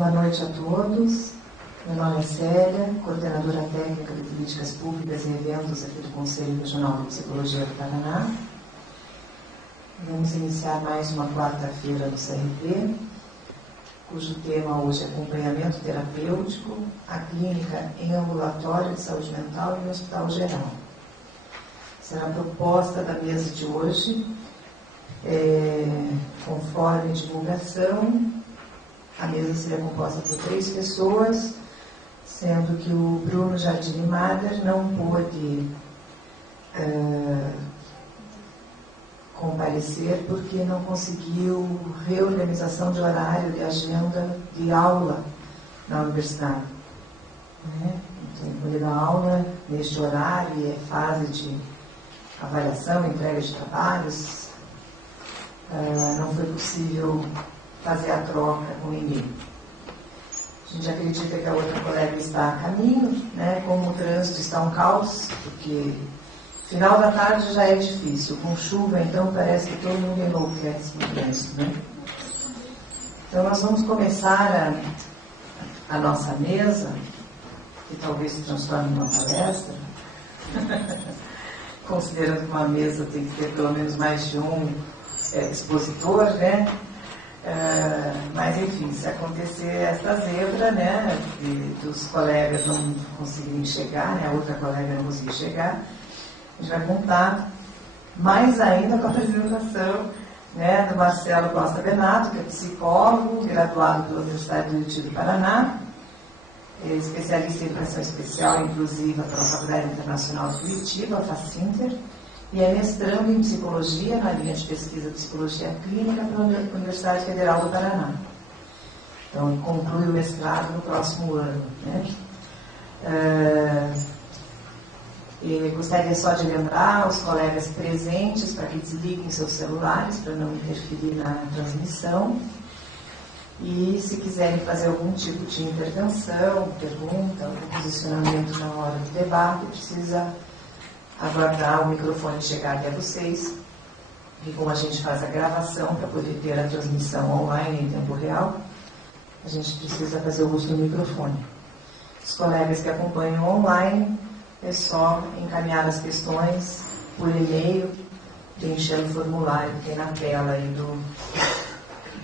Boa noite a todos. Meu nome é Célia, coordenadora técnica de políticas públicas e eventos aqui do Conselho Regional de Psicologia do Paraná. Vamos iniciar mais uma quarta-feira no CRP, cujo tema hoje é acompanhamento terapêutico, a clínica em ambulatório de saúde mental e no hospital geral. Será a proposta da mesa de hoje, conforme divulgação, a mesa será composta por 3 pessoas, sendo que o Bruno Jardim Mader não pôde comparecer porque não conseguiu reorganização de horário de agenda de aula na universidade. Então, ele dá aula neste horário e é fase de avaliação, entrega de trabalhos. Não foi possível fazer a troca com ninguém. A gente acredita que a outra colega está a caminho, né? Como o trânsito está um caos, porque final da tarde já é difícil, com chuva então parece que todo mundo enlouquece no trânsito, né? Então nós vamos começar a nossa mesa, que talvez se transforme numa palestra, considerando que uma mesa tem que ter pelo menos mais de um expositor, né? Mas enfim, se acontecer esta zebra, né, dos colegas não conseguirem chegar, né, a outra colega não conseguir chegar, a gente vai contar mais ainda com a apresentação, né, do Marcelo Costa Benato, que é psicólogo, graduado pela Universidade do Rio do Paraná, especialista em educação especial e inclusiva pela Faculdade Internacional de Curitiba, a FACINTER, e é mestrando em psicologia na linha de pesquisa de psicologia clínica pela Universidade Federal do Paraná. Então, conclui o mestrado no próximo ano, né? Gostaria só de lembrar os colegas presentes para que desliguem seus celulares para não interferir na transmissão. E se quiserem fazer algum tipo de intervenção, pergunta, algum posicionamento na hora do debate, precisa aguardar o microfone chegar até vocês. E como a gente faz a gravação para poder ter a transmissão online em tempo real, a gente precisa fazer o uso do microfone. Os colegas que acompanham online, é só encaminhar as questões por e-mail, preenchendo o formulário que tem na tela aí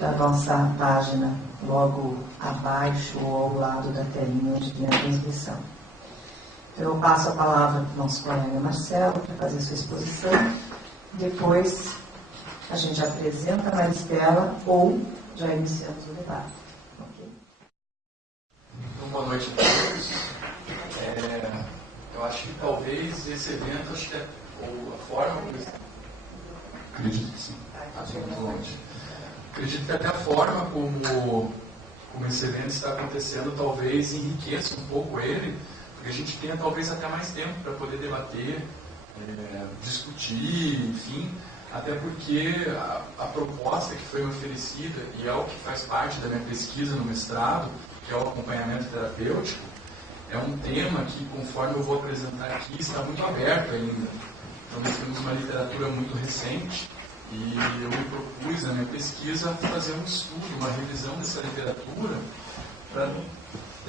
da nossa página, logo abaixo ou ao lado da telinha onde tem a transmissão. Então, eu passo a palavra para o nosso colega Marcelo para fazer sua exposição. Depois, a gente apresenta a Maristela ou já iniciamos o debate. Okay? Então, boa noite a todos. Eu acho que talvez esse evento, ou a forma como... Acredito que sim. Acredito que até a forma como esse evento está acontecendo talvez enriqueça um pouco ele, porque a gente tenha talvez até mais tempo para poder debater, discutir, enfim, até porque a proposta que foi me oferecida, e é o que faz parte da minha pesquisa no mestrado, que é o acompanhamento terapêutico, é um tema que, conforme eu vou apresentar aqui, está muito aberto ainda. Então nós temos uma literatura muito recente, e eu me propus na minha pesquisa fazer um estudo, uma revisão dessa literatura, para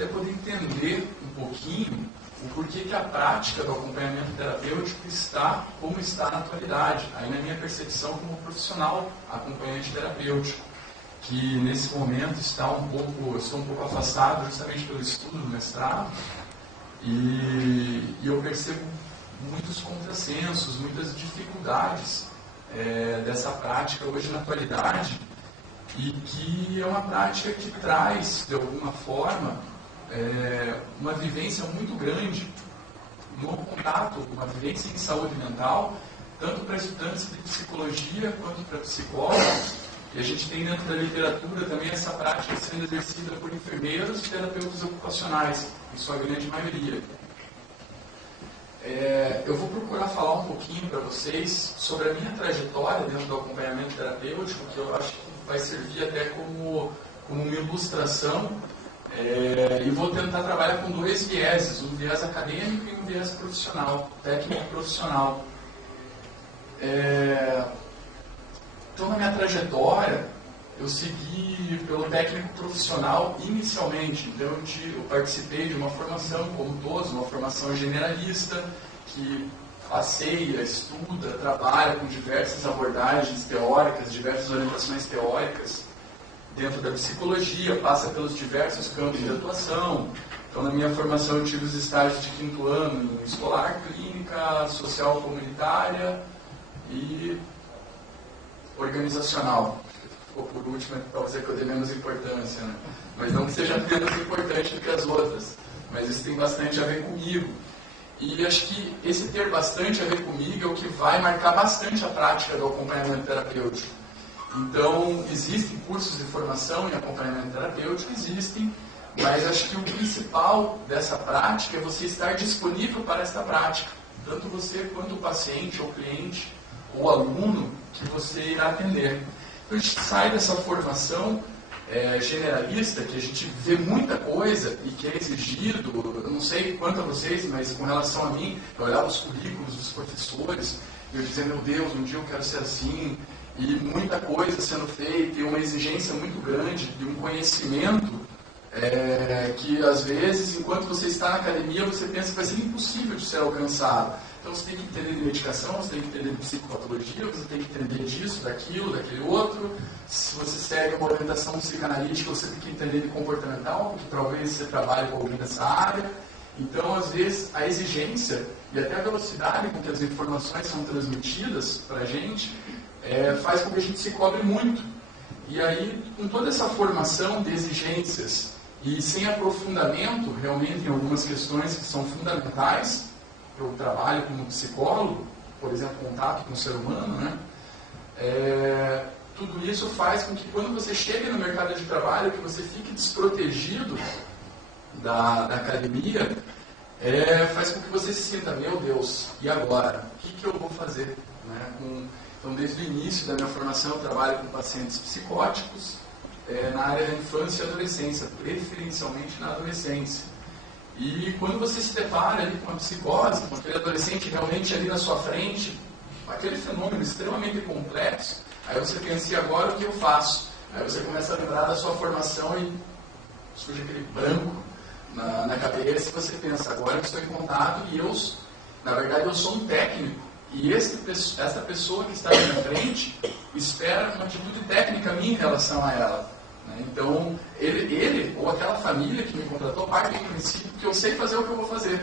poder entender um pouquinho o porquê que a prática do acompanhamento terapêutico está como está na atualidade, aí na minha percepção como profissional acompanhante terapêutico, que nesse momento estou um pouco afastado justamente pelo estudo do mestrado, e eu percebo muitos contrassensos, muitas dificuldades dessa prática hoje na atualidade, e que é uma prática que traz, de alguma forma, uma vivência muito grande no contato, uma vivência em saúde mental, tanto para estudantes de psicologia quanto para psicólogos, e a gente tem dentro da literatura também essa prática sendo exercida por enfermeiros e terapeutas ocupacionais, em sua grande maioria. Eu vou procurar falar um pouquinho para vocês sobre a minha trajetória dentro do acompanhamento terapêutico, que eu acho que vai servir até como uma ilustração, e vou tentar trabalhar com 2 vieses, um viés acadêmico e um viés profissional, técnico profissional. Então, na minha trajetória, eu segui pelo técnico profissional inicialmente. Então eu participei de uma formação, como todos, uma formação generalista, que passeia, estuda, trabalha com diversas abordagens teóricas, diversas orientações teóricas dentro da psicologia, passa pelos diversos campos de atuação. Então, na minha formação, eu tive os estágios de 5º ano em escolar, clínica, social comunitária e organizacional. Ficou por último, talvez é que eu dê menos importância, né? Mas não que seja menos importante do que as outras, mas isso tem bastante a ver comigo. E acho que esse ter bastante a ver comigo é o que vai marcar bastante a prática do acompanhamento terapêutico. Então, existem cursos de formação em acompanhamento terapêutico, existem, mas acho que o principal dessa prática é você estar disponível para essa prática. Tanto você quanto o paciente, ou cliente, ou aluno que você irá atender. Então, a gente sai dessa formação generalista, que a gente vê muita coisa e que é exigido. Eu não sei quanto a vocês, mas com relação a mim, eu olhava os currículos dos professores e eu dizia, meu Deus, um dia eu quero ser assim, e muita coisa sendo feita, e uma exigência muito grande, de um conhecimento que às vezes, enquanto você está na academia, você pensa que vai ser impossível de ser alcançado. Então você tem que entender de medicação, você tem que entender de psicopatologia, você tem que entender disso, daquilo, daquele outro. Se você segue uma orientação psicanalítica, você tem que entender de comportamental, que talvez você trabalhe com alguém dessa área. Então, às vezes, a exigência e até a velocidade com que as informações são transmitidas para a gente faz com que a gente se cobre muito. E aí, com toda essa formação de exigências e sem aprofundamento realmente em algumas questões que são fundamentais, eu trabalho como psicólogo, por exemplo, contato com o ser humano, né? Tudo isso faz com que quando você chegue no mercado de trabalho, que você fique desprotegido da academia, faz com que você se sinta, meu Deus, e agora? O que eu vou fazer? Né? Então, desde o início da minha formação, eu trabalho com pacientes psicóticos na área da infância e adolescência, preferencialmente na adolescência. E quando você se depara ali com a psicose, com aquele adolescente realmente ali na sua frente, aquele fenômeno extremamente complexo, aí você pensa, e agora o que eu faço? Aí você começa a lembrar da sua formação e surge aquele branco na cabeça e você pensa, agora eu estou em contato e na verdade eu sou um técnico. E essa pessoa que está na minha frente espera uma atitude técnica minha em relação a ela. Né? Então, ele ou aquela família que me contratou parte do princípio que eu sei fazer o que eu vou fazer.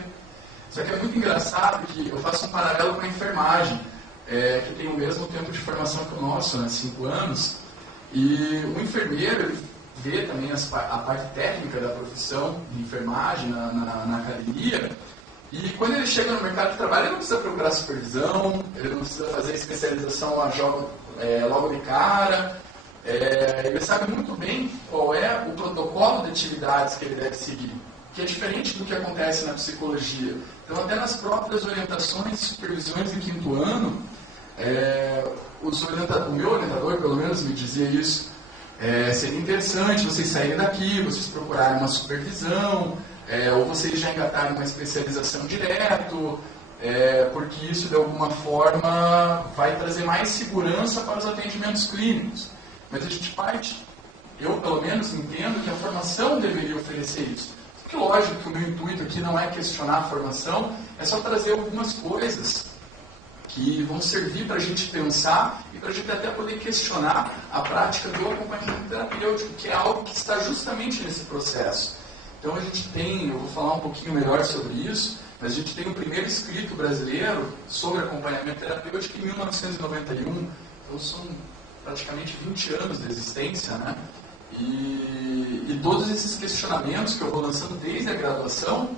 Só que é muito engraçado que eu faço um paralelo com a enfermagem, que tem o mesmo tempo de formação que o nosso, né, 5 anos. E o enfermeiro ele vê também a parte técnica da profissão de enfermagem na academia. E quando ele chega no mercado de trabalho, ele não precisa procurar supervisão, ele não precisa fazer especialização logo de cara. Ele sabe muito bem qual é o protocolo de atividades que ele deve seguir, que é diferente do que acontece na psicologia. Então, até nas próprias orientações e supervisões em 5º ano, o meu orientador, pelo menos, me dizia isso, seria interessante vocês saírem daqui, vocês procurarem uma supervisão, ou vocês já engatarem uma especialização direto, porque isso, de alguma forma, vai trazer mais segurança para os atendimentos clínicos. Mas a gente eu pelo menos entendo que a formação deveria oferecer isso. Porque lógico que o meu intuito aqui não é questionar a formação, é só trazer algumas coisas que vão servir para a gente pensar e para a gente até poder questionar a prática do acompanhamento terapêutico, que é algo que está justamente nesse processo. Então a gente eu vou falar um pouquinho melhor sobre isso, mas a gente tem o primeiro escrito brasileiro sobre acompanhamento terapêutico em 1991, então são praticamente 20 anos de existência, né? E todos esses questionamentos que eu vou lançando desde a graduação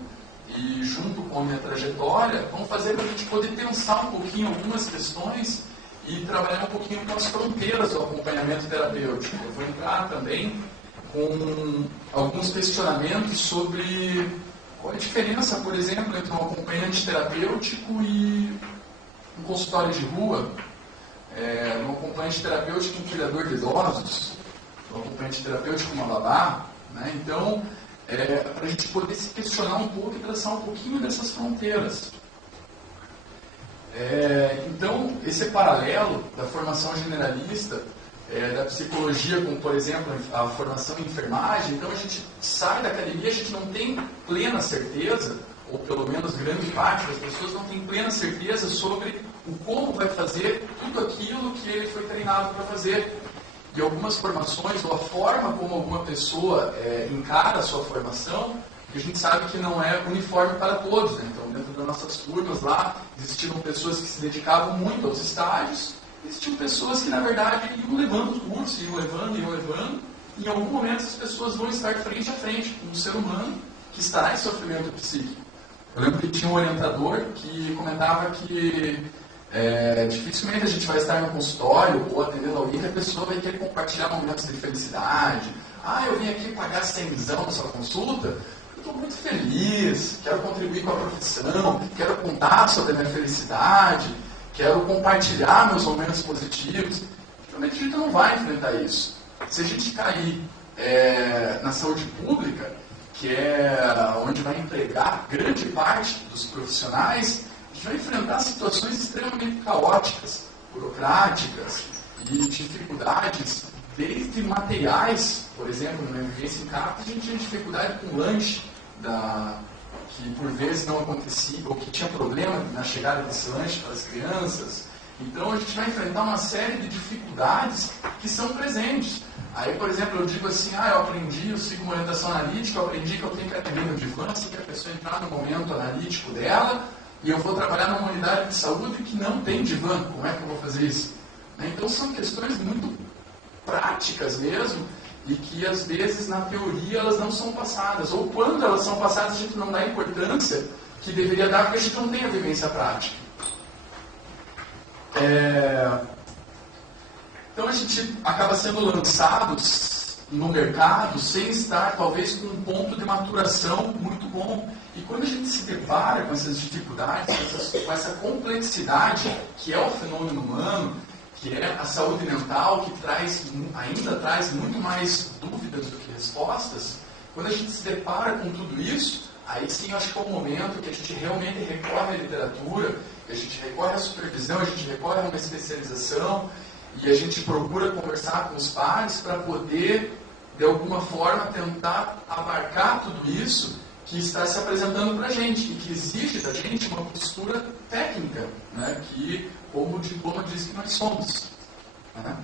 e junto com a minha trajetória vão fazer para a gente poder pensar um pouquinho algumas questões e trabalhar um pouquinho com as fronteiras do acompanhamento terapêutico. Eu vou entrar também com alguns questionamentos sobre qual é a diferença, por exemplo, entre um acompanhante terapêutico e um consultório de rua, um acompanhante terapêutico, um cuidador de idosos, um acompanhante terapêutico, uma babá, né? Então, para a gente poder se questionar um pouco e traçar um pouquinho dessas fronteiras. Então, esse paralelo da formação generalista da psicologia, como por exemplo a formação em enfermagem. Então a gente sai da academia, a gente não tem plena certeza, ou pelo menos grande parte das pessoas não tem plena certeza sobre o como vai fazer tudo aquilo que ele foi treinado para fazer. E algumas formações, ou a forma como alguma pessoa encara a sua formação, a gente sabe que não é uniforme para todos, né? Então, dentro das nossas turmas lá, existiam pessoas que se dedicavam muito aos estágios, existiam pessoas que, na verdade, iam levando os cursos, iam levando, e em algum momento as pessoas vão estar frente a frente com um ser humano que estará em sofrimento psíquico. Eu lembro que tinha um orientador que comentava que dificilmente a gente vai estar no consultório ou atendendo alguém que a pessoa vai querer compartilhar momentos de felicidade. Eu vim aqui pagar 100zão na sua consulta, eu estou muito feliz, quero contribuir com a profissão, quero contar sobre a minha felicidade, quero compartilhar meus momentos positivos. Realmente a gente não vai enfrentar isso. Se a gente cair na saúde pública, que é onde vai empregar grande parte dos profissionais, a gente vai enfrentar situações extremamente caóticas, burocráticas e dificuldades, desde materiais. Por exemplo, na emergência em CAP, a gente tinha dificuldade com o lanche, que por vezes não acontecia, ou que tinha problema na chegada desse lanche para as crianças. Então a gente vai enfrentar uma série de dificuldades que são presentes. Aí, por exemplo, eu digo assim, eu aprendi, eu sigo uma orientação analítica, eu aprendi que eu tenho que atender no divã, assim que a pessoa entrar no momento analítico dela, e eu vou trabalhar numa unidade de saúde que não tem divã. Como é que eu vou fazer isso? Então são questões muito práticas mesmo, e que às vezes na teoria elas não são passadas, ou quando elas são passadas a gente não dá a importância que deveria dar, porque a gente não tem a vivência prática. Então a gente acaba sendo lançados no mercado sem estar talvez com um ponto de maturação muito bom. E quando a gente se depara com essas dificuldades, com essa complexidade que é o fenômeno humano, que é a saúde mental, que ainda traz muito mais dúvidas do que respostas, quando a gente se depara com tudo isso, aí sim eu acho que é o momento que a gente realmente recorre à literatura, que a gente recorre à supervisão, a gente recorre a uma especialização, e a gente procura conversar com os pares para poder, de alguma forma, tentar abarcar tudo isso que está se apresentando para a gente e que exige da gente uma postura técnica, né? Que, como o diploma diz que nós somos. Né?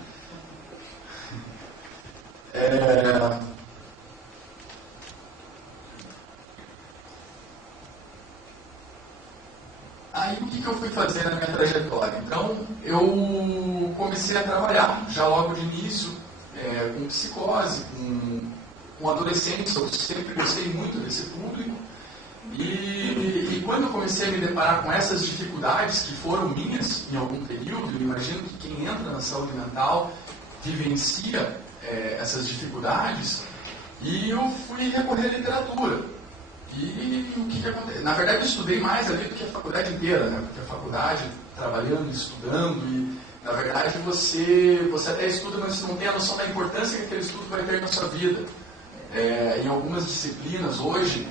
Aí o que eu fui fazer na minha trajetória? Então, eu comecei a trabalhar já logo de início com psicose, com adolescentes. Eu sempre gostei muito desse público. E quando eu comecei a me deparar com essas dificuldades que foram minhas em algum período, eu imagino que quem entra na saúde mental vivencia essas dificuldades, e eu fui recorrer à literatura. E o que acontece? Na verdade, eu estudei mais ali do que a faculdade inteira, né? Porque a faculdade, trabalhando, estudando, e na verdade você até estuda, mas você não tem a noção da importância que aquele estudo vai ter na sua vida. Em algumas disciplinas hoje,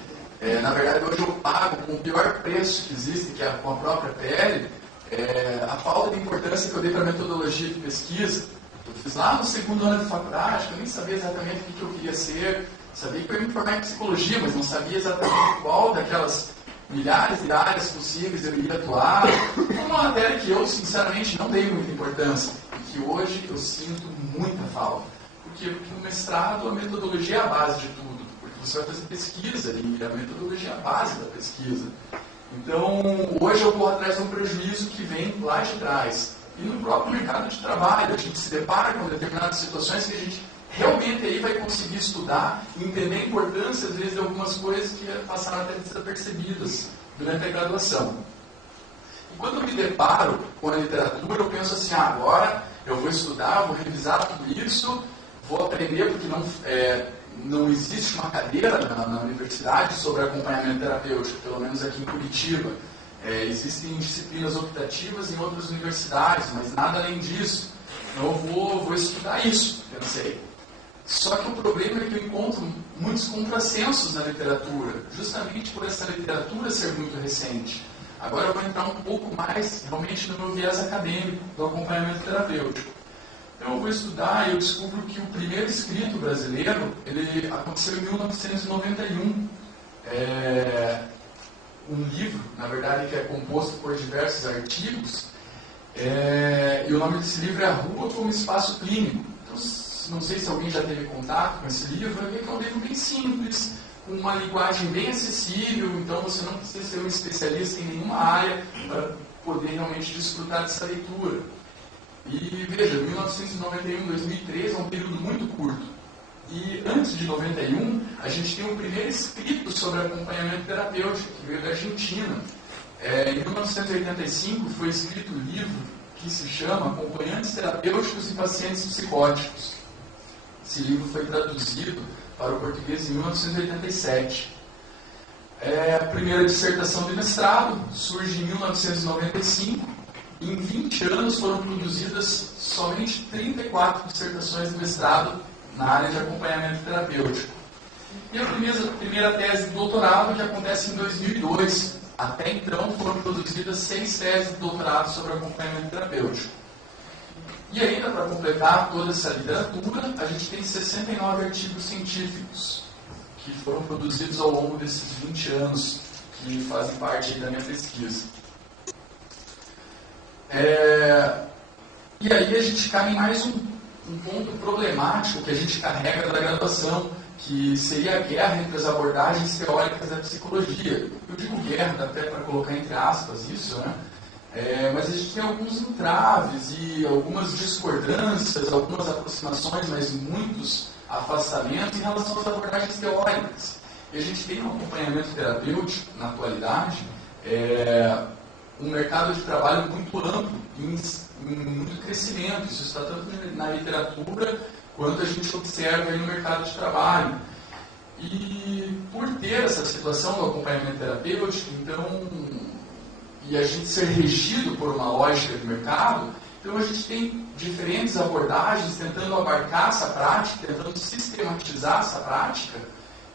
na verdade hoje eu pago com o pior preço que existe, que é com a própria pele, a falta de importância que eu dei para a metodologia de pesquisa. Eu fiz lá no segundo ano de faculdade, que eu nem sabia exatamente o que eu queria ser. Sabia que eu ia me formar em psicologia, mas não sabia exatamente qual daquelas milhares de áreas possíveis eu iria atuar. Uma matéria que eu, sinceramente, não dei muita importância e que hoje eu sinto muita falta. Porque no mestrado a metodologia é a base de tudo, porque você vai fazer pesquisa e a metodologia é a base da pesquisa. Então, hoje eu corro atrás de um prejuízo que vem lá de trás. E no próprio mercado de trabalho, a gente se depara com determinadas situações que a gente realmente aí vai conseguir estudar e entender a importância, às vezes, de algumas coisas que passaram até desapercebidas durante a graduação. E quando eu me deparo com a literatura, eu penso assim, agora eu vou estudar, vou revisar tudo isso, vou aprender, porque não existe uma cadeira na universidade sobre acompanhamento terapêutico, pelo menos aqui em Curitiba. Existem disciplinas optativas em outras universidades, mas nada além disso. Então eu vou estudar isso, pensei. Só que o problema é que eu encontro muitos contrassensos na literatura, justamente por essa literatura ser muito recente. Agora eu vou entrar um pouco mais, realmente, no meu viés acadêmico do acompanhamento terapêutico. Então eu vou estudar e eu descubro que o primeiro escrito brasileiro, ele aconteceu em 1991. Um livro, na verdade, que é composto por diversos artigos, e o nome desse livro é A Rua como Espaço Clínico. Então, não sei se alguém já teve contato com esse livro, é um livro bem simples, com uma linguagem bem acessível, então você não precisa ser um especialista em nenhuma área para poder realmente desfrutar dessa leitura. E veja, 1991, 2003 é um período muito curto. E antes de 91, a gente tem o primeiro escrito sobre acompanhamento terapêutico, que veio da Argentina. Em 1985 foi escrito um livro que se chama Acompanhantes Terapêuticos em Pacientes Psicóticos. Esse livro foi traduzido para o português em 1987. A primeira dissertação de mestrado surge em 1995. Em 20 anos foram produzidas somente 34 dissertações de mestrado na área de acompanhamento terapêutico. E a primeira tese de doutorado que acontece em 2002. Até então foram produzidas 6 teses de doutorado sobre acompanhamento terapêutico. E ainda para completar toda essa literatura, a gente tem 69 artigos científicos que foram produzidos ao longo desses 20 anos que fazem parte da minha pesquisa. E aí a gente cai em mais um ponto problemático que a gente carrega da graduação, que seria a guerra entre as abordagens teóricas da psicologia. Eu digo guerra, até para colocar entre aspas isso, né? Mas a gente tem alguns entraves e algumas discordâncias, algumas aproximações, mas muitos afastamentos em relação às abordagens teóricas. E a gente tem um acompanhamento terapêutico, na atualidade, um mercado de trabalho muito amplo, em muito crescimento. Isso está tanto na literatura quanto a gente observa aí no mercado de trabalho. E por ter essa situação do acompanhamento terapêutico, então, e a gente ser regido por uma lógica de mercado, então a gente tem diferentes abordagens tentando abarcar essa prática, tentando sistematizar essa prática,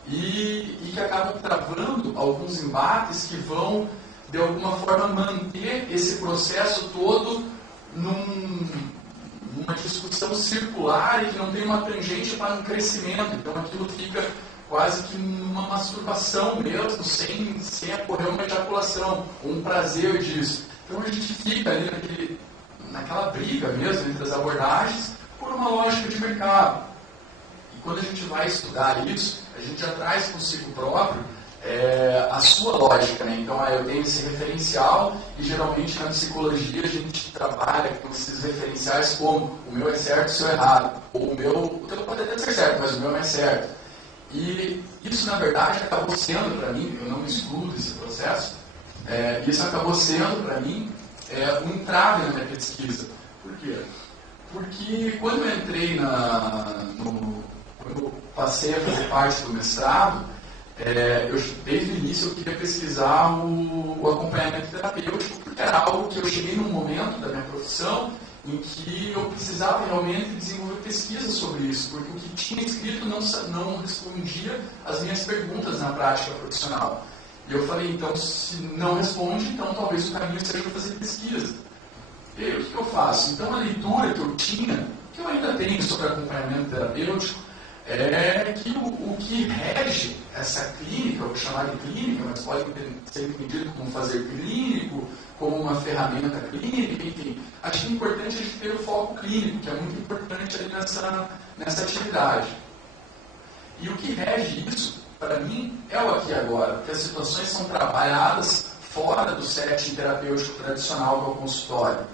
e que acabam travando alguns embates que vão, de alguma forma, manter esse processo todo numa discussão circular e que não tem uma tangente para um crescimento. Então aquilo fica quase que uma masturbação mesmo, sem ocorrer uma ejaculação, um prazer disso. Então a gente fica ali naquela briga mesmo entre as abordagens por uma lógica de mercado. E quando a gente vai estudar isso, a gente já traz consigo próprio a sua lógica, né? Então, eu tenho esse referencial e geralmente na psicologia a gente trabalha com esses referenciais como o meu é certo, o seu é errado, ou o teu pode até ser certo, mas o meu não é certo. E isso, na verdade, acabou sendo para mim, eu não me excluo desse processo, isso acabou sendo para mim um entrave na minha pesquisa. Por quê? Porque quando eu entrei quando eu passei a fazer parte do mestrado, desde o início eu queria pesquisar o acompanhamento terapêutico, porque era algo que eu cheguei num momento da minha profissão em que eu precisava realmente desenvolver pesquisa sobre isso, porque o que tinha escrito não respondia às minhas perguntas na prática profissional. E eu falei, então, se não responde, então talvez o caminho seja fazer pesquisa. E aí, o que eu faço? Então, a leitura que eu tinha, que eu ainda tenho sobre acompanhamento terapêutico, é que o que rege essa clínica, eu vou chamar de clínica, mas pode ser entendido como fazer clínico, como uma ferramenta clínica, enfim. Acho que é importante a gente ter o foco clínico, que é muito importante ali nessa atividade. E o que rege isso, para mim, é o aqui e agora, porque as situações são trabalhadas fora do setting terapêutico tradicional que é o consultório.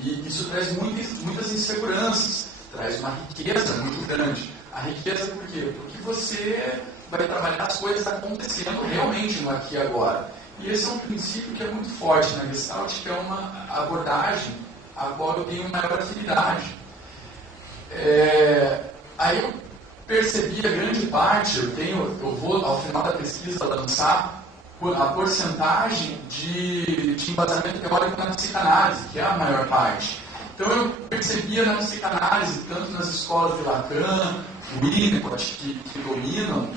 E isso traz muitas inseguranças, traz uma riqueza muito grande. A riqueza por quê? Porque você vai trabalhar as coisas acontecendo realmente no aqui e agora. E esse é um princípio que é muito forte na Gestalt, que é uma abordagem a qual eu tenho maior afinidade. Aí eu percebi a grande parte, eu vou ao final da pesquisa lançar a porcentagem de embasamento teórico na psicanálise, que é a maior parte. Então eu percebia na psicanálise, tanto nas escolas de Lacan, Winnicott, que dominam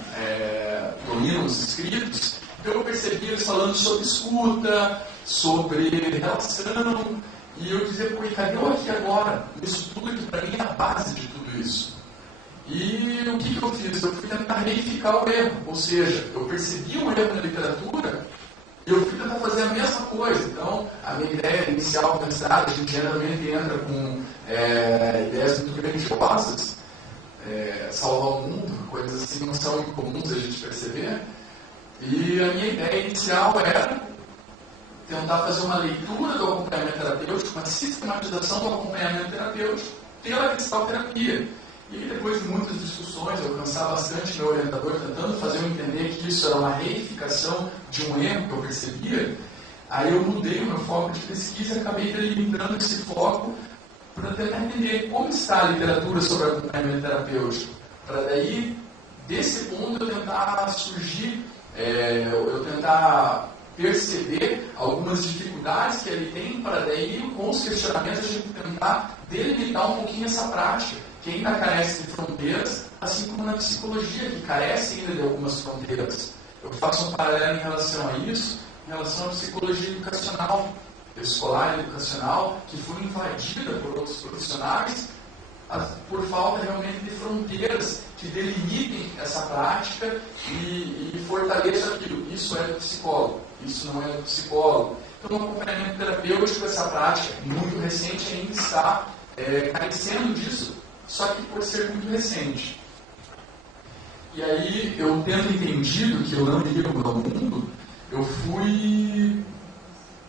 os escritos, então eu percebia eles falando sobre escuta, sobre relação, E eu dizia, pô, cadê eu aqui agora? Isso tudo que para mim é a base de tudo isso. E o que eu fiz? Eu fui tentar reificar o erro, ou seja, eu percebi um erro na literatura e eu fui tentar fazer a mesma coisa. Então, a minha ideia inicial do mestrado, a gente geralmente entra com ideias muito grandiosas, salvar o mundo, coisas assim não são incomuns a gente perceber. E a minha ideia inicial era tentar fazer uma leitura do acompanhamento terapêutico, uma sistematização do acompanhamento terapêutico pela gestalterapia. E depois de muitas discussões, eu alcançar bastante meu orientador, tentando fazer eu entender que isso era uma reificação de um erro que eu percebia, aí eu mudei o meu foco de pesquisa e acabei delimitando esse foco para tentar entender como está a literatura sobre acompanhamento terapêutico. Para daí, desse ponto, eu tentar surgir, eu tentar perceber algumas dificuldades que ele tem, para daí, com os questionamentos, a gente tentar delimitar um pouquinho essa prática, que ainda carece de fronteiras, assim como na psicologia, que carece ainda de algumas fronteiras. Eu faço um paralelo em relação a isso, em relação à psicologia educacional, escolar e educacional, que foi invadida por outros profissionais, por falta realmente de fronteiras que delimitem essa prática e fortaleçam aquilo. Isso é do psicólogo, isso não é do psicólogo. Então, o acompanhamento terapêutico, essa prática muito recente, ainda está carecendo disso, só que por ser muito recente. E aí, eu tendo entendido que eu não iria mudar o mundo, eu fui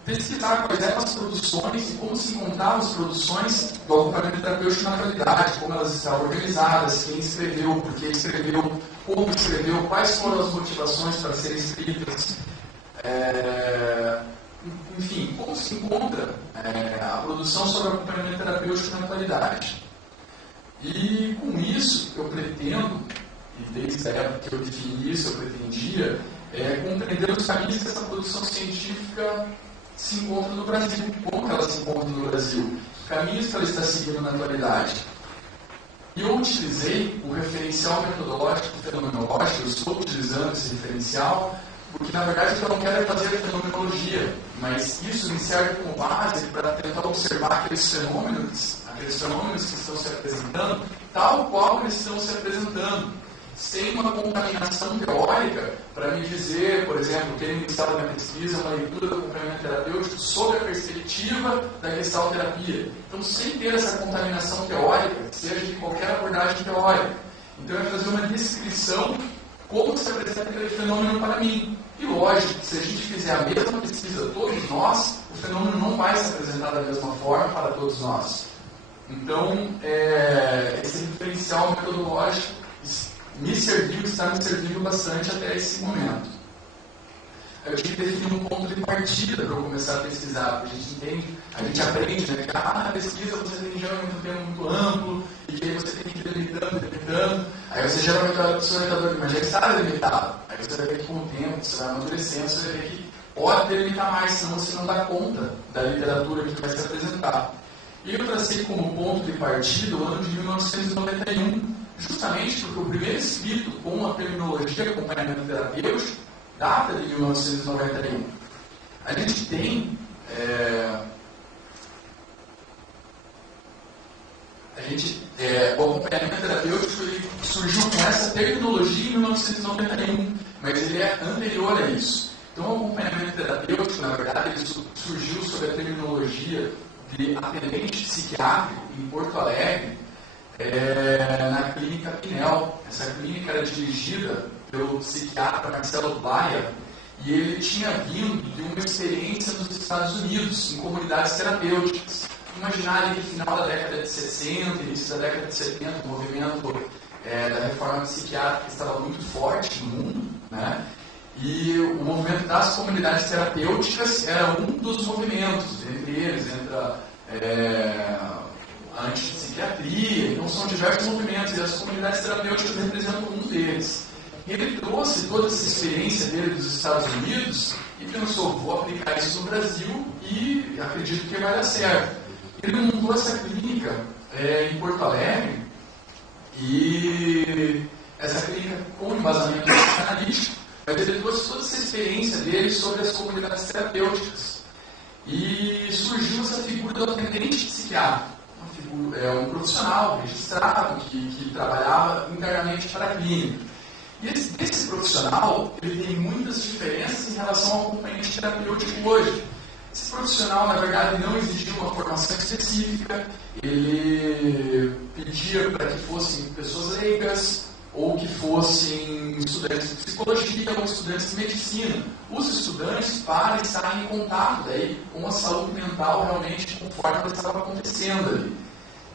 pesquisar quais eram as produções e como se encontravam as produções do acompanhamento terapêutico na atualidade, como elas estavam organizadas, quem escreveu, por que escreveu, como escreveu, quais foram as motivações para serem escritas. Enfim, como se encontra a produção sobre acompanhamento terapêutico na atualidade. E com isso, eu pretendo, e desde a época que eu defini isso, eu pretendia, compreender os caminhos que essa produção científica se encontra no Brasil, como ela se encontra no Brasil, que caminhos que ela está seguindo na atualidade. E eu utilizei o referencial metodológico fenomenológico, eu estou utilizando esse referencial, porque na verdade o que eu não quero é fazer fenomenologia, mas isso me serve como base para tentar observar aqueles fenômenos que estão se apresentando, tal qual eles estão se apresentando, sem uma contaminação teórica para me dizer, por exemplo, que ele iniciava na pesquisa uma leitura do acompanhamento terapêutico sob a perspectiva da gestalterapia. Então, sem ter essa contaminação teórica, seja de qualquer abordagem teórica. Então, é fazer uma descrição como se apresenta aquele fenômeno para mim. E lógico, se a gente fizer a mesma pesquisa todos nós, o fenômeno não vai se apresentar da mesma forma para todos nós. Então, esse referencial metodológico está me servindo bastante até esse momento. Eu tinha que definir um ponto de partida para eu começar a pesquisar, porque a gente aprende, né, que na pesquisa você tem geralmente um tema muito amplo, e que aí você tem que ir delimitando, aí você geralmente olha para o seu orientador, mas já está delimitado. Aí você vai ver que com o tempo, você vai amadurecendo, você vai ver que pode delimitar mais, senão você não dá conta da literatura que vai se apresentar. E eu tracei como ponto de partida o ano de 1991, justamente porque o primeiro escrito com a terminologia de acompanhamento terapêutico data de 1991. A gente tem o acompanhamento terapêutico ele surgiu com essa terminologia em 1991, mas ele é anterior a isso. Então, o acompanhamento terapêutico, na verdade, ele surgiu sob a terminologia de atendente psiquiátrico em Porto Alegre, na clínica Pinel. Essa clínica era dirigida pelo psiquiatra Marcelo Blaia e ele tinha vindo de uma experiência nos Estados Unidos, em comunidades terapêuticas. Imaginar ali que final da década de 60, início da década de 70, o movimento da reforma psiquiátrica estava muito forte no mundo, né? E o movimento das comunidades terapêuticas era um dos movimentos, entre eles entra a antipsiquiatria, então são diversos movimentos, e as comunidades terapêuticas representam um deles. Ele trouxe toda essa experiência dele dos Estados Unidos e pensou, vou aplicar isso no Brasil e acredito que vai dar certo. Ele montou essa clínica em Porto Alegre, e essa clínica com embasamento psicanalítico, mas ele trouxe toda essa experiência dele sobre as comunidades terapêuticas. e surgiu essa figura do atendente psiquiátrico, um profissional registrado que trabalhava internamente para a clínica. E esse profissional ele tem muitas diferenças em relação ao acompanhante terapêutico hoje. Esse profissional, na verdade, não exigia uma formação específica, ele pedia para que fossem pessoas leigas, ou que fossem estudantes de psicologia ou estudantes de medicina. Os estudantes para estarem em contato daí, com a saúde mental realmente conforme ela estava acontecendo ali.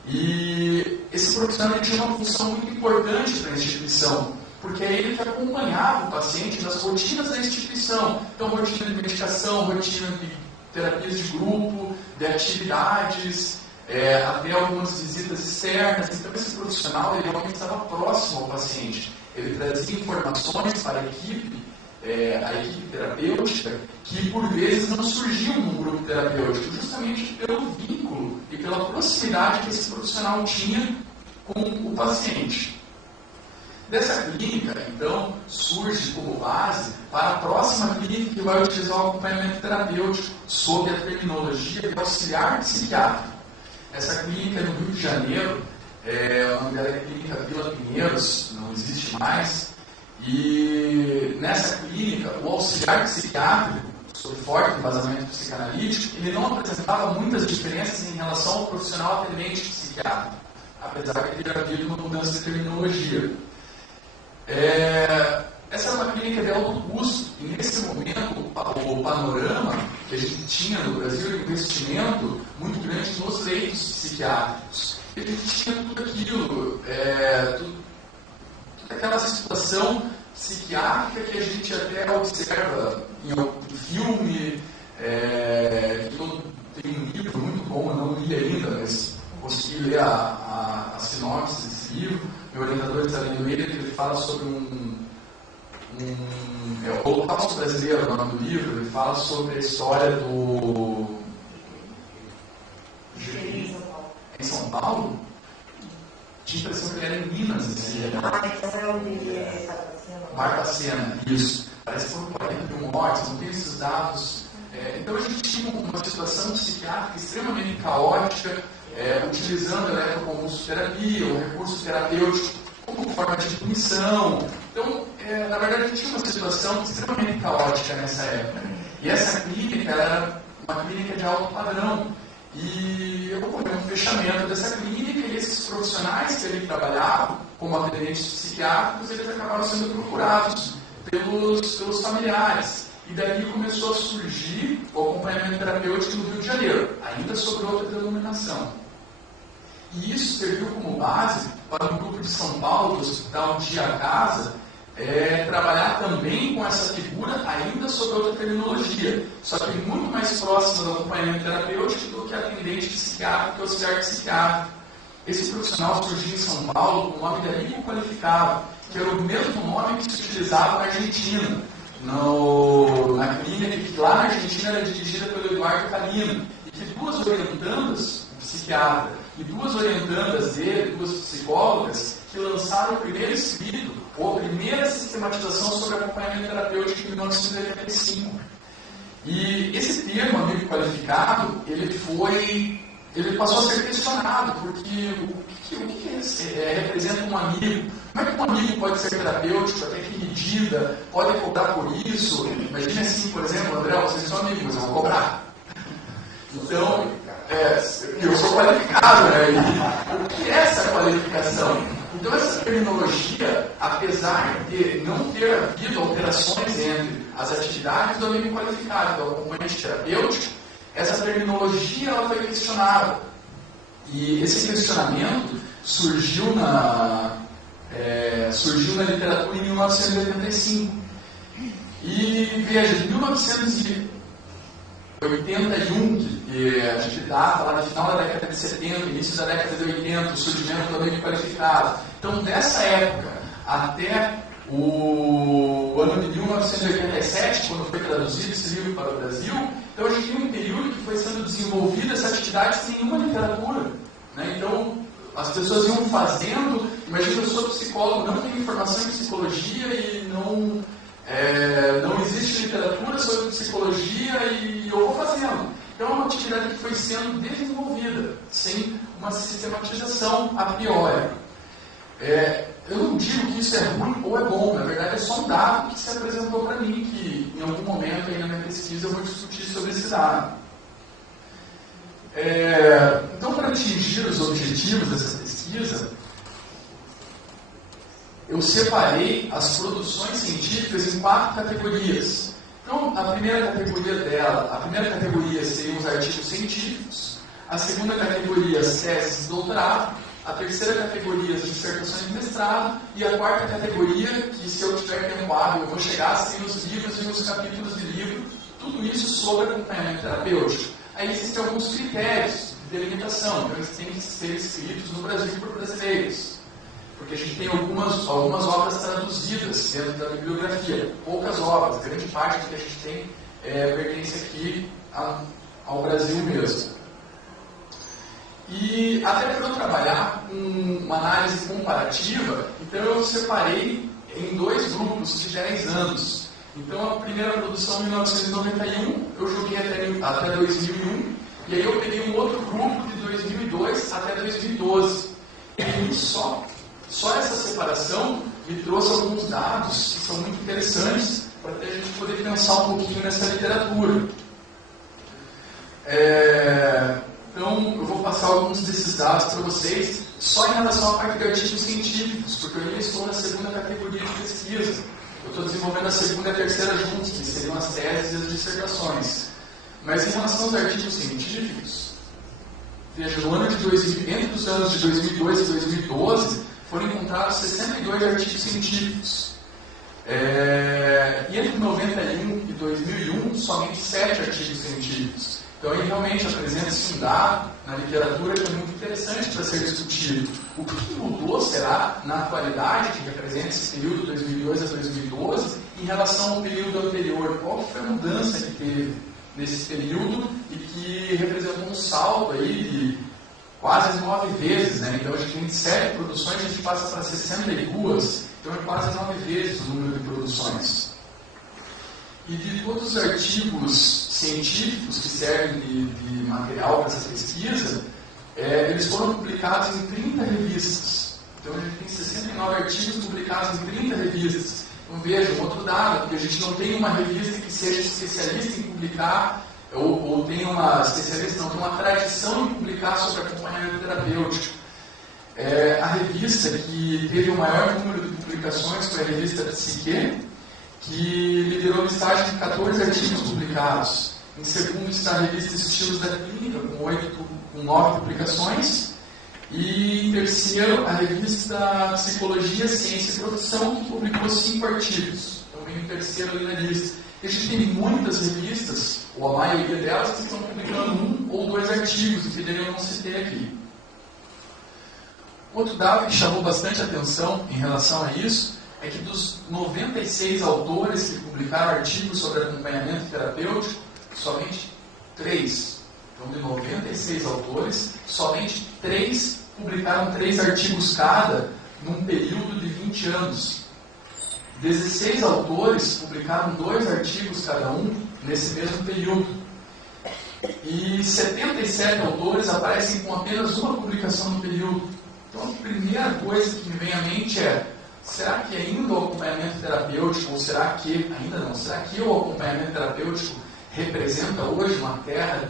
E esse profissional tinha uma função muito importante para a instituição, porque é ele que acompanhava o paciente nas rotinas da instituição. Então, rotina de medicação, rotina de terapias de grupo, de atividades, até algumas visitas externas. Então, esse profissional ele realmente estava próximo ao paciente. Ele trazia informações para a equipe terapêutica, que por vezes não surgiam no grupo terapêutico, justamente pelo vínculo e pela proximidade que esse profissional tinha com o paciente. Dessa clínica, então, surge como base para a próxima clínica que vai utilizar o acompanhamento terapêutico sob a terminologia de auxiliar psiquiátrico. Essa clínica no Rio de Janeiro, o nome dela é Clínica Vila Pinheiros, não existe mais, e nessa clínica, o auxiliar psiquiátrico, sob forte embasamento psicanalítico, ele não apresentava muitas diferenças em relação ao profissional atendente psiquiátrico, apesar de ter havido uma mudança de terminologia. Essa é uma clínica de alto custo, e nesse momento o panorama que a gente tinha no Brasil era um investimento muito grande nos leitos psiquiátricos. A gente tinha tudo aquilo, toda aquela situação psiquiátrica que a gente até observa em algum filme, tem um livro muito bom, eu não li ainda, mas consegui ler a sinopse desse livro. Meu orientador está lendo ele fala sobre o Holocausto Brasileiro, o nome do livro, ele fala sobre a história do... Em São Paulo? Tinha a impressão que ele era em Minas. Barbacena, isso. Parece que foram 40 mil mortes, não tem esses dados. Então a gente tinha uma situação psiquiátrica extremamente caótica, utilizando a eletroconvulsoterapia, o recurso terapêutico como forma de punição. Então, na verdade, a gente tinha uma situação extremamente caótica nessa época. E essa clínica era uma clínica de alto padrão. E ocorreu um fechamento dessa clínica e esses profissionais que ali trabalhavam como atendentes psiquiátricos, eles acabaram sendo procurados pelos familiares. E daí começou a surgir o acompanhamento terapêutico no Rio de Janeiro, ainda sob outra denominação. E isso serviu como base para o grupo de São Paulo, do Hospital Dia Casa, trabalhar também com essa figura, ainda sob outra terminologia, só que muito mais próxima do acompanhamento terapêutico do que atendente psiquiátrico e auxiliar psiquiátrico. Esse profissional surgiu em São Paulo com o nome de amigo qualificado, que era o mesmo nome que se utilizava na Argentina, na clínica que lá na Argentina era dirigida pelo Eduardo Calino, e que duas orientandas, um psiquiatra, e duas orientandas dele, duas psicólogas, que lançaram o primeiro escrito, ou a primeira sistematização sobre acompanhamento terapêutico em 1985. E esse termo, amigo qualificado, ele passou a ser questionado, porque o que representa um amigo? Como é que um amigo pode ser terapêutico? Até que medida? Pode cobrar por isso? Imagine assim, por exemplo, André, vocês são amigos, mas eu vou cobrar. Então, eu sou qualificado, né? E o que é essa qualificação? Então, essa terminologia, apesar de não ter havido alterações entre as atividades do amigo qualificado, do acompanhante terapêutico, essa terminologia ela foi questionada. E esse questionamento surgiu na literatura em 1985. E veja, em 1981, que a gente data lá no final da década de 70, início da década de 80, o surgimento do amigo qualificado. Então, dessa época até o ano de 1987, quando foi traduzido esse livro para o Brasil, então a gente tem um período que foi sendo desenvolvida essa atividade sem nenhuma literatura. Né? Então, as pessoas iam fazendo, imagina, eu sou psicólogo, não tenho informação em psicologia e não existe literatura sobre psicologia e eu vou fazendo. Então é uma atividade que foi sendo desenvolvida, sem uma sistematização a priori. Eu não digo que isso é ruim ou é bom, na verdade é só um dado que se apresentou para mim, que em algum momento aí na minha pesquisa eu vou discutir sobre esse dado. Então, para atingir os objetivos dessa pesquisa, eu separei as produções científicas em 4 categorias. Então, a primeira categoria seriam os artigos científicos, a segunda categoria as teses de doutorado, a terceira categoria as dissertações de mestrado e a quarta categoria, que se eu tiver tempo hábil eu vou chegar, seriam os livros e os capítulos de livro, tudo isso sobre acompanhamento terapêutico. Aí existem alguns critérios de delimitação, então eles têm que ser escritos no Brasil por brasileiros. Porque a gente tem algumas obras traduzidas dentro da bibliografia, poucas obras, grande parte do que a gente tem pertence aqui ao Brasil mesmo. E até para eu trabalhar com uma análise comparativa, então eu separei em 2 grupos de 10 anos. Então a primeira produção, em 1991, eu joguei até 2001, e aí eu peguei um outro grupo de 2002 até 2012. E só essa separação me trouxe alguns dados que são muito interessantes para a gente poder pensar um pouquinho nessa literatura. Então, eu vou passar alguns desses dados para vocês, só em relação à parte de artigos científicos, porque eu ainda estou na segunda categoria de pesquisa. Eu estou desenvolvendo a segunda e a terceira juntos, que seriam as teses e as dissertações. Mas em relação aos artigos científicos, veja, no ano de 2000, entre os anos de 2002 e 2012, foram encontrados 62 artigos científicos. E entre 91 e 2001, somente 7 artigos científicos. Então, aí realmente apresenta-se um dado na literatura que é muito interessante para ser discutido. O que mudou, será, na atualidade, que representa esse período de 2002 a 2012, em relação ao período anterior? Qual foi a mudança que teve nesse período e que representou um saldo aí de quase 9 vezes, né? Então a gente tem de 7 produções, a gente passa para 62, então é quase 9 vezes o número de produções. E de todos os artigos científicos que servem de material para essa pesquisa, eles foram publicados em 30 revistas. Então a gente tem 69 artigos publicados em 30 revistas. Então vejam, outro dado, porque a gente não tem uma revista que seja especialista em publicar ou tem uma especialista, não, tem uma tradição em publicar sobre acompanhamento terapêutico. A revista que teve o maior número de publicações foi a revista Psique, que liderou a listagem de 14 artigos publicados. Em segundo está a revista Estilos da Clínica, com 9 publicações. E em terceiro, a revista Psicologia, Ciência e Profissão, que publicou 5 artigos. Então vem o terceiro ali na lista. A gente tem muitas revistas, ou a maioria delas, que estão publicando 1 ou 2 artigos, que eu não citei aqui. Outro dado que chamou bastante atenção em relação a isso é que dos 96 autores que publicaram artigos sobre acompanhamento terapêutico, somente 3. Então, de 96 autores, somente 3 publicaram 3 artigos cada num período de 20 anos. 16 autores publicaram 2 artigos cada um nesse mesmo período. E 77 autores aparecem com apenas uma publicação no período. Então, a primeira coisa que me vem à mente é: será que ainda o acompanhamento terapêutico, ou será que o acompanhamento terapêutico representa hoje uma terra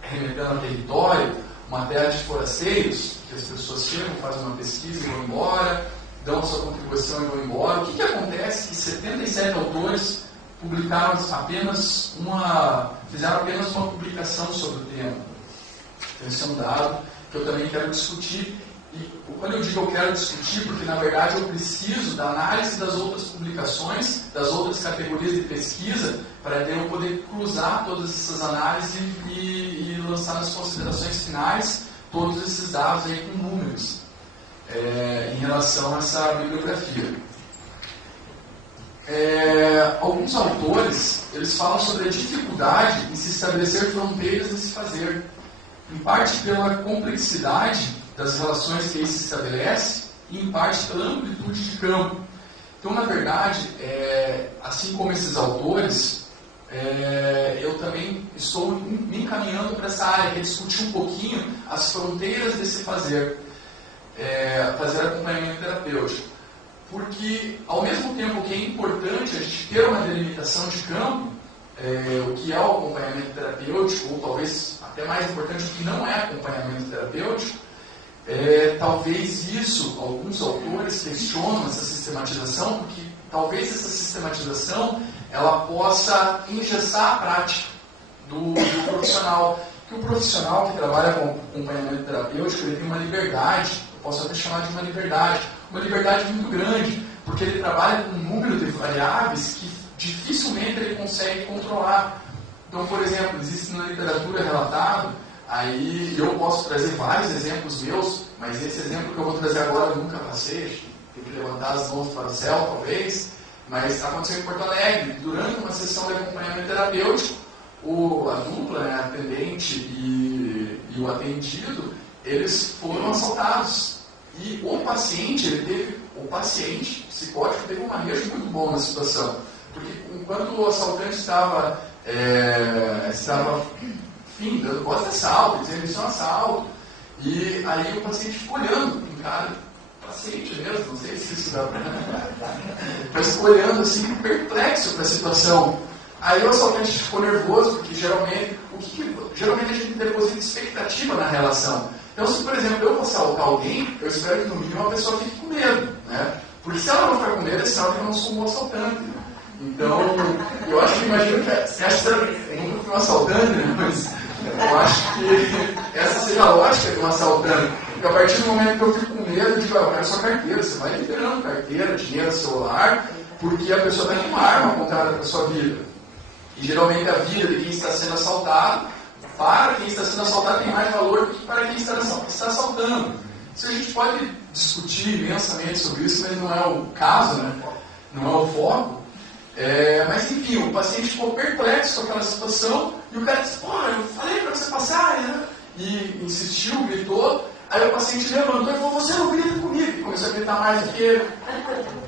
remetendo ao território, uma terra de forasteiros, que as pessoas chegam, fazem uma pesquisa e vão embora, dão sua contribuição e vão embora? O que acontece que 77 autores fizeram apenas uma publicação sobre o tema? Esse é um dado que eu também quero discutir. E quando eu digo eu quero discutir, porque na verdade eu preciso da análise das outras publicações, das outras categorias de pesquisa, para eu poder cruzar todas essas análises e lançar nas considerações finais todos esses dados aí com números em relação a essa bibliografia. Alguns autores, eles falam sobre a dificuldade em se estabelecer fronteiras de se fazer, em parte pela complexidade das relações que aí se estabelece e em parte pela amplitude de campo. Então, na verdade, assim como esses autores, eu também estou me encaminhando para essa área, que é discutir um pouquinho as fronteiras desse fazer acompanhamento terapêutico. Porque, ao mesmo tempo que é importante a gente ter uma delimitação de campo, o que é o acompanhamento terapêutico, ou talvez até mais importante, o que não é acompanhamento terapêutico, talvez isso, alguns autores questionam essa sistematização, porque talvez essa sistematização ela possa engessar a prática do profissional. Que o profissional que trabalha com acompanhamento terapêutico, ele tem uma liberdade, eu posso até chamar de uma liberdade muito grande, porque ele trabalha com um número de variáveis que dificilmente ele consegue controlar. Então, por exemplo, existe na literatura relatado, aí eu posso trazer vários exemplos meus, mas esse exemplo que eu vou trazer agora eu nunca passei, tem que levantar as mãos para o céu, talvez, mas aconteceu em Porto Alegre, durante uma sessão de acompanhamento terapêutico, a dupla, né, a atendente e o atendido, eles foram assaltados. E o paciente psicótico, teve um manejo muito bom na situação. Porque enquanto o assaltante estava enfim, dando voz de assalto, dizendo isso é um assalto, e aí o paciente ficou olhando, cara, paciente mesmo, não sei se isso dá para... Mas ficou olhando assim, perplexo para a situação. Aí o assaltante ficou nervoso, porque geralmente a gente deposita expectativa na relação. Então, se, por exemplo, eu vou assaltar alguém, eu espero que no mínimo a pessoa fique com medo, né? Porque se ela não ficar com medo, é sinal que eu não sou um assaltante. Então, eu acho que, imagino que, eu nunca fui um assaltante, né? Mas eu acho que essa seja a lógica de um assaltante. Porque a partir do momento que eu fico com medo, eu digo, eu quero sua carteira, você vai liberando carteira, dinheiro, celular, porque a pessoa está com uma arma apontada para a sua vida. E geralmente a vida de quem está sendo assaltado, para quem está sendo assaltado tem mais valor do que para quem está assaltando. Isso a gente pode discutir imensamente sobre isso, mas não é o caso, né? Não é o foco. Mas enfim, o paciente ficou perplexo com aquela situação e o cara disse, pô, eu falei para você passar, né? E insistiu, gritou. Aí o paciente levantou e falou, você não grita comigo. E começou a gritar mais do que ele.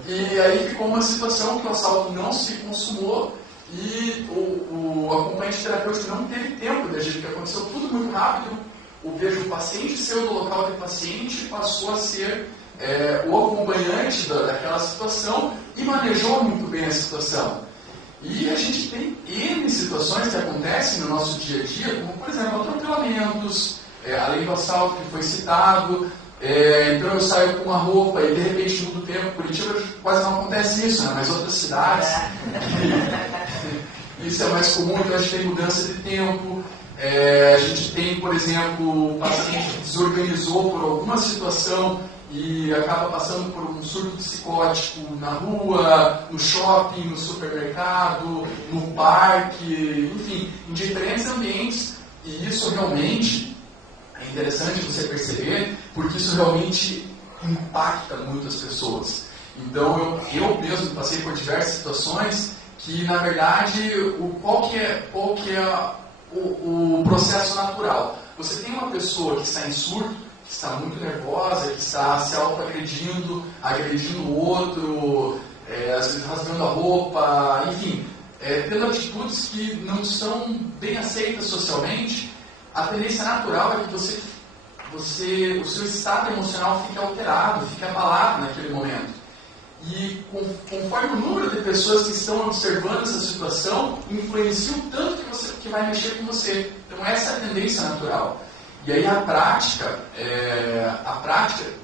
E aí ficou uma situação que o assalto não se consumou. E o acompanhante terapêutico não teve tempo de agir, porque aconteceu tudo muito rápido. O paciente saiu do local de paciente, passou a ser o acompanhante daquela situação e manejou muito bem a situação. E a gente tem N situações que acontecem no nosso dia a dia, como, por exemplo, atropelamentos, além do assalto que foi citado. Então eu saio com uma roupa e de repente muda o tempo. Curitiba quase não acontece isso, né? Mas outras cidades isso é mais comum, então a gente tem mudança de tempo. A gente tem, por exemplo, o paciente que desorganizou por alguma situação e acaba passando por um surto psicótico na rua, no shopping, no supermercado, no parque, enfim, em diferentes ambientes. E isso realmente é interessante você perceber, porque isso realmente impacta muitas pessoas. Então, eu mesmo passei por diversas situações que, na verdade, qual que é o processo natural? Você tem uma pessoa que está em surto, que está muito nervosa, que está se auto-agredindo, agredindo o outro, às vezes rasgando a roupa, enfim, tendo atitudes que não são bem aceitas socialmente. A tendência natural é que o seu estado emocional fique alterado, fique abalado naquele momento. E conforme o número de pessoas que estão observando essa situação, influencia o tanto que vai mexer com você. Então essa é a tendência natural. E aí a prática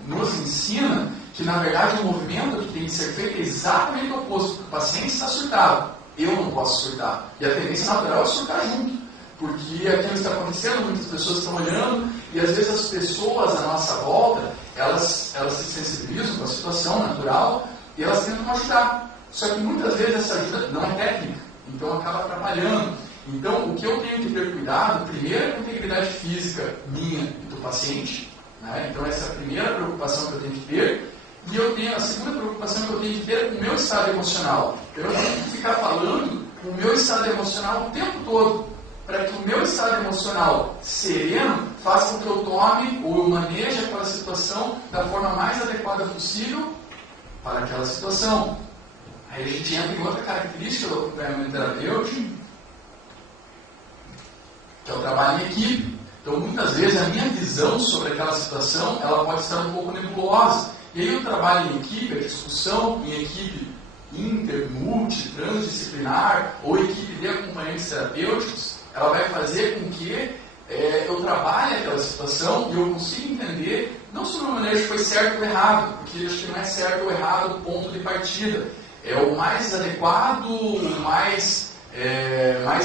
nos ensina que, na verdade, o movimento que tem que ser feito é exatamente o oposto, porque o paciente está surtado. Eu não posso surtar. E a tendência natural é surtar junto. Porque aquilo está acontecendo, muitas pessoas estão olhando, e às vezes as pessoas à nossa volta, elas se sensibilizam com a situação natural e elas tentam ajudar. Só que muitas vezes essa ajuda não é técnica, então acaba atrapalhando. Então, o que eu tenho que ter cuidado, primeiro, é com a integridade física minha e do paciente, né? Então essa é a primeira preocupação que eu tenho que ter. E a segunda preocupação que eu tenho que ter é com o meu estado emocional. Eu não tenho que ficar falando com o meu estado emocional o tempo todo, para que o meu estado emocional sereno faça com que eu tome ou eu maneje aquela situação da forma mais adequada possível para aquela situação. Aí a gente entra em outra característica do acompanhamento terapêutico, que é o trabalho em equipe. Então, muitas vezes, a minha visão sobre aquela situação, ela pode estar um pouco nebulosa. E aí, o trabalho em equipe, a discussão em equipe inter, multi, transdisciplinar, ou equipe de acompanhantes terapêuticos, ela vai fazer com que eu trabalhe aquela situação e eu consiga entender, não sobre uma maneira que foi certo ou errado, porque acho que não é certo ou errado o ponto de partida. É o mais adequado, o mais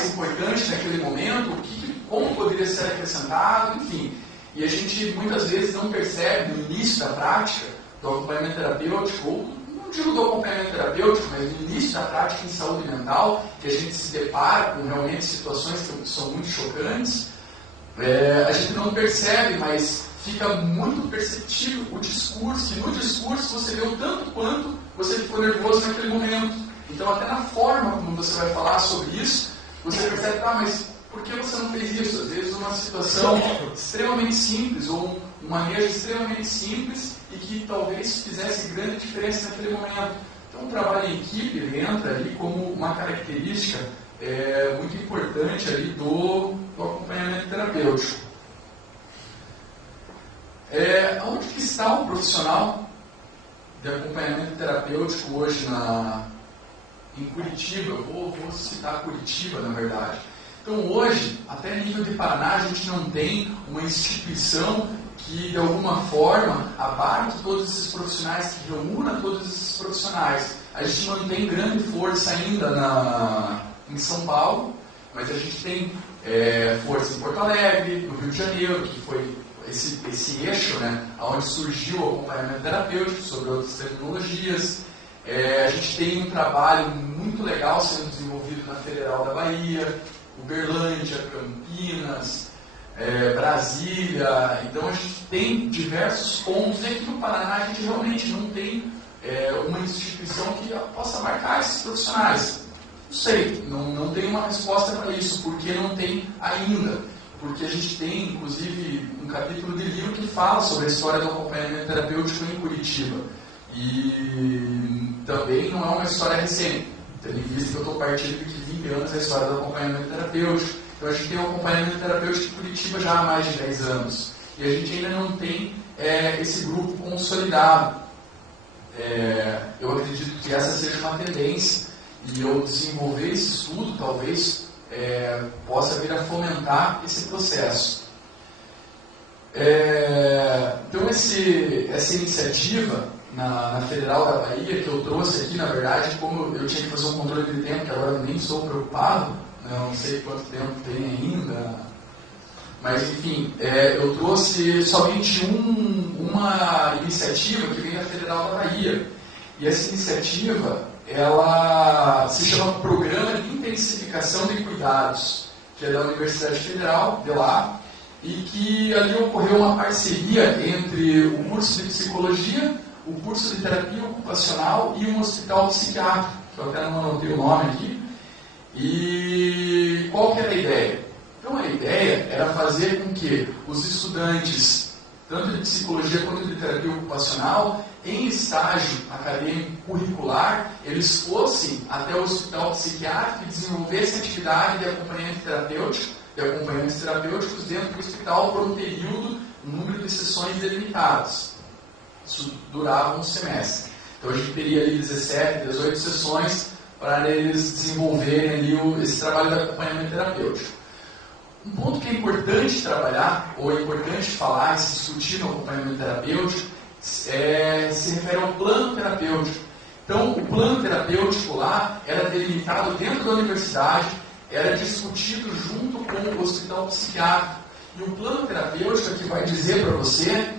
importante naquele momento, como poderia ser acrescentado, enfim. E a gente muitas vezes não percebe no início da prática do acompanhamento terapêutico, ou não digo do acompanhamento terapêutico, mas no início da prática em saúde mental, que a gente se depara com realmente situações que são muito chocantes, a gente não percebe, mas fica muito perceptível o discurso, e no discurso você vê o tanto quanto você ficou nervoso naquele momento. Então, até na forma como você vai falar sobre isso, você percebe, mas por que você não fez isso? Às vezes uma situação extremamente simples, ou um manejo extremamente simples, e que talvez fizesse grande diferença naquele momento. Então, o trabalho em equipe, ele entra ali como uma característica muito importante ali do acompanhamento terapêutico. Onde que está o profissional de acompanhamento terapêutico hoje em Curitiba? Vou citar Curitiba, na verdade. Então, hoje, até nível de Paraná, a gente não tem uma instituição que, de alguma forma, abarque todos esses profissionais, que reúna todos esses profissionais. A gente mantém grande força ainda em São Paulo, mas a gente tem força em Porto Alegre, no Rio de Janeiro, que foi esse eixo, né, onde surgiu o acompanhamento terapêutico sobre outras tecnologias. A gente tem um trabalho muito legal sendo desenvolvido na Federal da Bahia, Uberlândia, Campinas, Brasília. Então a gente tem diversos pontos. E aqui no Paraná a gente realmente não tem uma instituição que possa abarcar esses profissionais. Não sei, não tem uma resposta para isso, porque não tem ainda. Porque a gente tem, inclusive, um capítulo de livro que fala sobre a história do acompanhamento terapêutico em Curitiba. E também não é uma história recente, tendo em vista que eu estou partindo de 20 anos a história do acompanhamento terapêutico. Então a gente tem o acompanhamento terapêutico em Curitiba já há mais de 10 anos. E a gente ainda não tem esse grupo consolidado. Eu acredito que essa seja uma tendência, e eu desenvolver esse estudo talvez possa vir a fomentar esse processo. Então essa iniciativa na Federal da Bahia, que eu trouxe aqui, na verdade, como eu tinha que fazer um controle de tempo, que agora eu nem estou preocupado, né, não sei quanto tempo tem ainda, mas enfim, eu trouxe somente uma iniciativa que vem da Federal da Bahia. E essa iniciativa, ela se chama Programa de Intensificação de Cuidados, que é da Universidade Federal de lá, e que ali ocorreu uma parceria entre o curso de Psicologia, o curso de Terapia Ocupacional e um hospital psiquiátrico, que eu até não anotei o nome aqui. E qual que era a ideia? Então a ideia era fazer com que os estudantes, tanto de Psicologia quanto de Terapia Ocupacional, em estágio acadêmico curricular, eles fossem até o hospital psiquiátrico e desenvolvessem atividade de acompanhamento terapêutico, de acompanhamentos terapêuticos dentro do hospital por um período, um número de sessões delimitadas. Isso durava um semestre. Então a gente teria ali 17, 18 sessões para eles desenvolverem ali esse trabalho de acompanhamento terapêutico. Um ponto que é importante trabalhar, ou é importante falar e se discutir no acompanhamento terapêutico, se refere ao plano terapêutico. Então, o plano terapêutico lá era delimitado dentro da universidade, era discutido junto com o hospital psiquiátrico. E o plano terapêutico é que vai dizer para você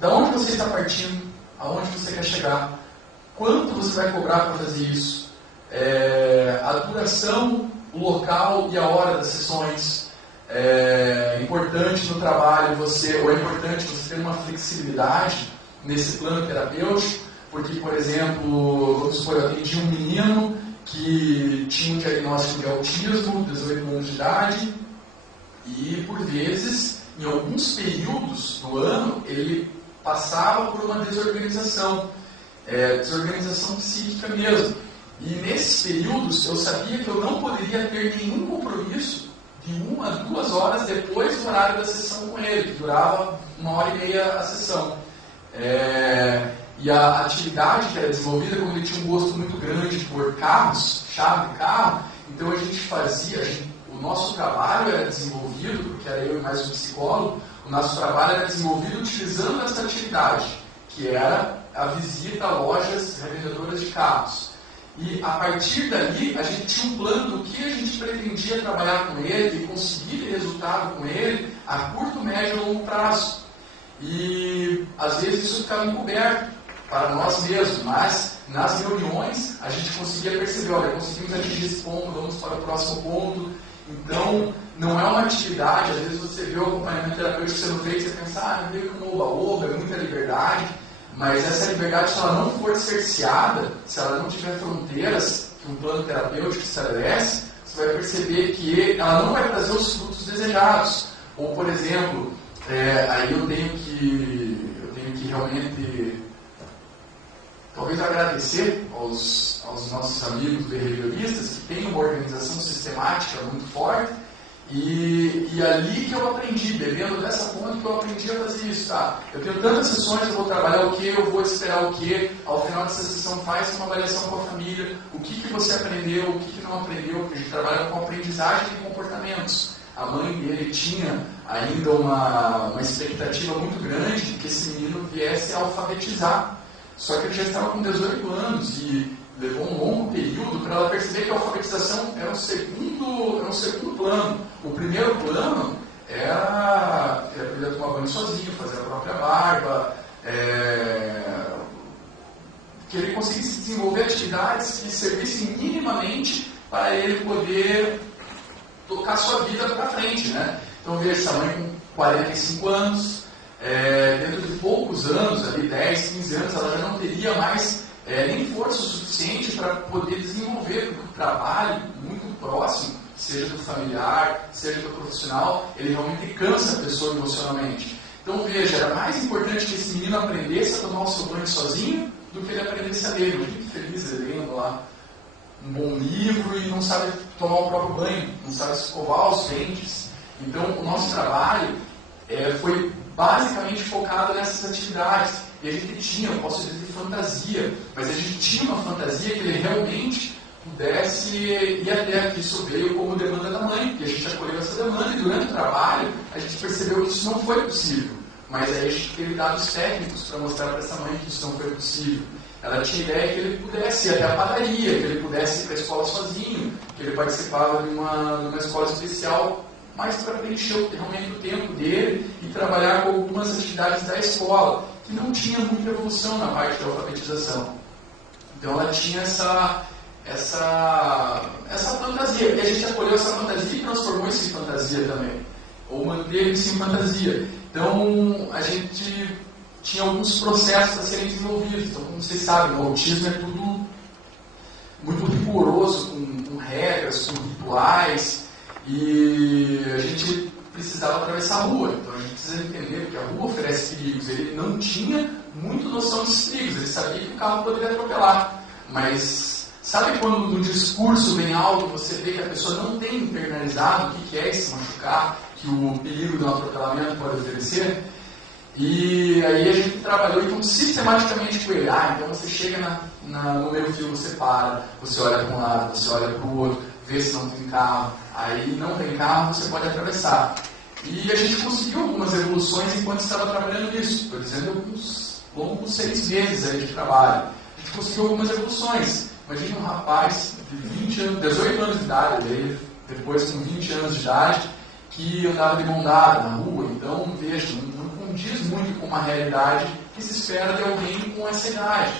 da onde você está partindo, aonde você quer chegar, quanto você vai cobrar para fazer isso, a duração, o local e a hora das sessões. É importante no trabalho ou é importante você ter uma flexibilidade nesse plano terapêutico, porque, por exemplo, vamos supor, eu atendi um menino que tinha um diagnóstico de autismo, 18 anos de idade, e por vezes, em alguns períodos do ano, ele passava por uma desorganização psíquica mesmo. E nesses períodos eu sabia que eu não poderia ter nenhum compromisso de 1 a 2 horas depois do horário da sessão com ele, que durava 1h30 a sessão. E a atividade que era desenvolvida, como ele tinha um gosto muito grande por carros, chave de carro, então a gente fazia, o nosso trabalho era desenvolvido, porque era eu e mais um psicólogo, o nosso trabalho era desenvolvido utilizando essa atividade, que era a visita a lojas revendedoras de carros. E a partir dali, a gente tinha um plano do que a gente pretendia trabalhar com ele e conseguir resultado com ele a curto, médio e longo prazo. E às vezes isso ficava encoberto para nós mesmos, mas nas reuniões a gente conseguia perceber, olha, conseguimos atingir esse ponto, vamos para o próximo ponto. Então, não é uma atividade, às vezes você vê o acompanhamento terapêutico sendo feito e você pensa, meio que um oba-oba, é muita liberdade. Mas essa liberdade, se ela não for cerceada, se ela não tiver fronteiras que um plano terapêutico estabelece, você vai perceber que ela não vai trazer os frutos desejados. Ou, por exemplo, aí eu tenho que realmente, talvez agradecer aos nossos amigos behavioristas, que têm uma organização sistemática muito forte, e ali que eu aprendi, bebendo dessa fonte que eu aprendi a fazer isso, tá? Eu tenho tantas sessões, eu vou trabalhar o que, eu vou esperar o que, ao final dessa sessão faz uma avaliação com a família, o que você aprendeu, o que não aprendeu, porque a gente trabalha com aprendizagem de comportamentos. A mãe dele tinha ainda uma expectativa muito grande de que esse menino viesse a alfabetizar, só que ele já estava com 18 anos e levou um longo período para ela perceber que a alfabetização era um segundo plano. O primeiro plano era aprender a tomar banho sozinho, fazer a própria barba, que ele conseguisse desenvolver atividades que servissem minimamente para ele poder tocar sua vida para frente, né? Então veja, essa mãe com 45 anos, dentro de poucos anos, ali 10, 15 anos, ela já não teria mais nem força suficiente para poder desenvolver, porque o trabalho muito próximo, seja do familiar, seja do profissional, ele realmente cansa a pessoa emocionalmente. Então veja, era mais importante que esse menino aprendesse a tomar o seu banho sozinho do que ele aprendesse a ler. Eu fico feliz lendo lá um bom livro e não sabe tomar o próprio banho, não sabe escovar os dentes. Então o nosso trabalho foi basicamente focado nessas atividades. E a gente tinha, eu posso dizer, fantasia, mas a gente tinha uma fantasia que ele realmente pudesse ir até que isso veio como demanda da mãe, que a gente acolheu essa demanda e durante o trabalho a gente percebeu que isso não foi possível. Mas aí a gente teve dados técnicos para mostrar para essa mãe que isso não foi possível. Ela tinha ideia que ele pudesse ir até a padaria, que ele pudesse ir para a escola sozinho, que ele participava de uma escola especial, mais para preencher realmente o tempo dele e trabalhar com algumas atividades da escola, que não tinha muita evolução na parte da alfabetização. Então ela tinha essa fantasia, e a gente acolheu essa fantasia e transformou isso em fantasia também, ou manteve isso em fantasia. Então a gente tinha alguns processos a serem desenvolvidos. Então, como vocês sabem, o autismo é tudo muito rigoroso, com regras, com rituais, e a gente precisava atravessar a rua. Então a gente precisa entender que a rua oferece perigos. Ele não tinha muito noção desses perigos, ele sabia que o carro poderia atropelar. Mas sabe quando no discurso bem alto você vê que a pessoa não tem internalizado o que é se machucar, que o perigo de um atropelamento pode oferecer? E aí a gente trabalhou então sistematicamente com ele. Então você chega no meio fio, você para, você olha para um lado, você olha para o outro, vê se não tem carro. Aí não tem carro, você pode atravessar. E a gente conseguiu algumas evoluções enquanto estava trabalhando nisso. Estou dizendo alguns longos 6 meses aí de trabalho. A gente conseguiu algumas evoluções. Imagina um rapaz de 18 anos de idade, ele, depois com 20 anos de idade, que andava de mão dada na rua. Então, veja, não condiz muito com uma realidade que se espera de alguém com essa idade.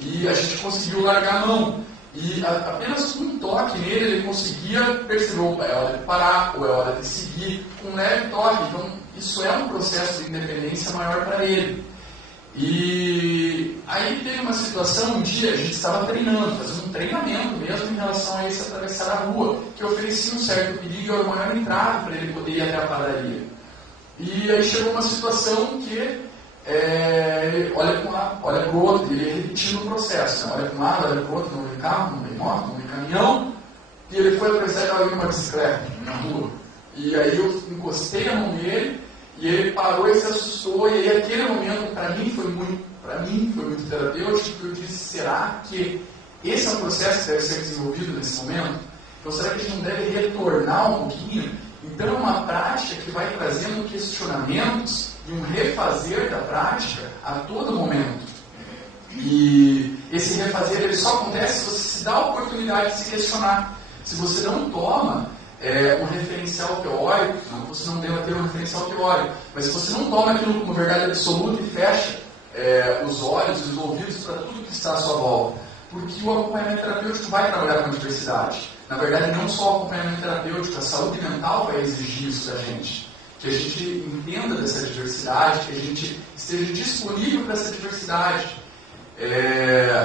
E a gente conseguiu largar a mão. E apenas com um toque nele, ele conseguia perceber, opa, é hora de parar, ou é hora de seguir, com um leve toque. Então, isso é um processo de independência maior para ele. E aí teve uma situação, um dia a gente estava treinando, fazendo um treinamento mesmo em relação a esse atravessar a rua, que oferecia um certo perigo e era uma maior entrada para ele poder ir até a padaria. E aí chegou uma situação que olha para um lado, olha para o outro, ele ia repetindo o processo, né? Olha para um lado, olha para o outro, não vem carro, não vem moto, não vem caminhão, e ele foi atravessar e estava vindo uma bicicleta na rua. E aí eu encostei a mão nele, e ele parou e se assustou, e aí aquele momento para mim foi muito terapêutico, porque eu disse, será que esse é um processo que deve ser desenvolvido nesse momento? Então será que a gente não deve retornar um pouquinho? Então é uma prática que vai trazendo questionamentos e um refazer da prática a todo momento. E esse refazer ele só acontece se você se dá a oportunidade de se questionar. Se você não toma um referencial teórico, não que você não deva ter um referencial teórico, mas se você não toma aquilo como verdade absoluta e fecha os olhos e os ouvidos para tudo que está à sua volta, porque o acompanhamento terapêutico vai trabalhar com a diversidade. Na verdade, não só o acompanhamento terapêutico, a saúde mental vai exigir isso da gente. Que a gente entenda dessa diversidade, que a gente esteja disponível para essa diversidade.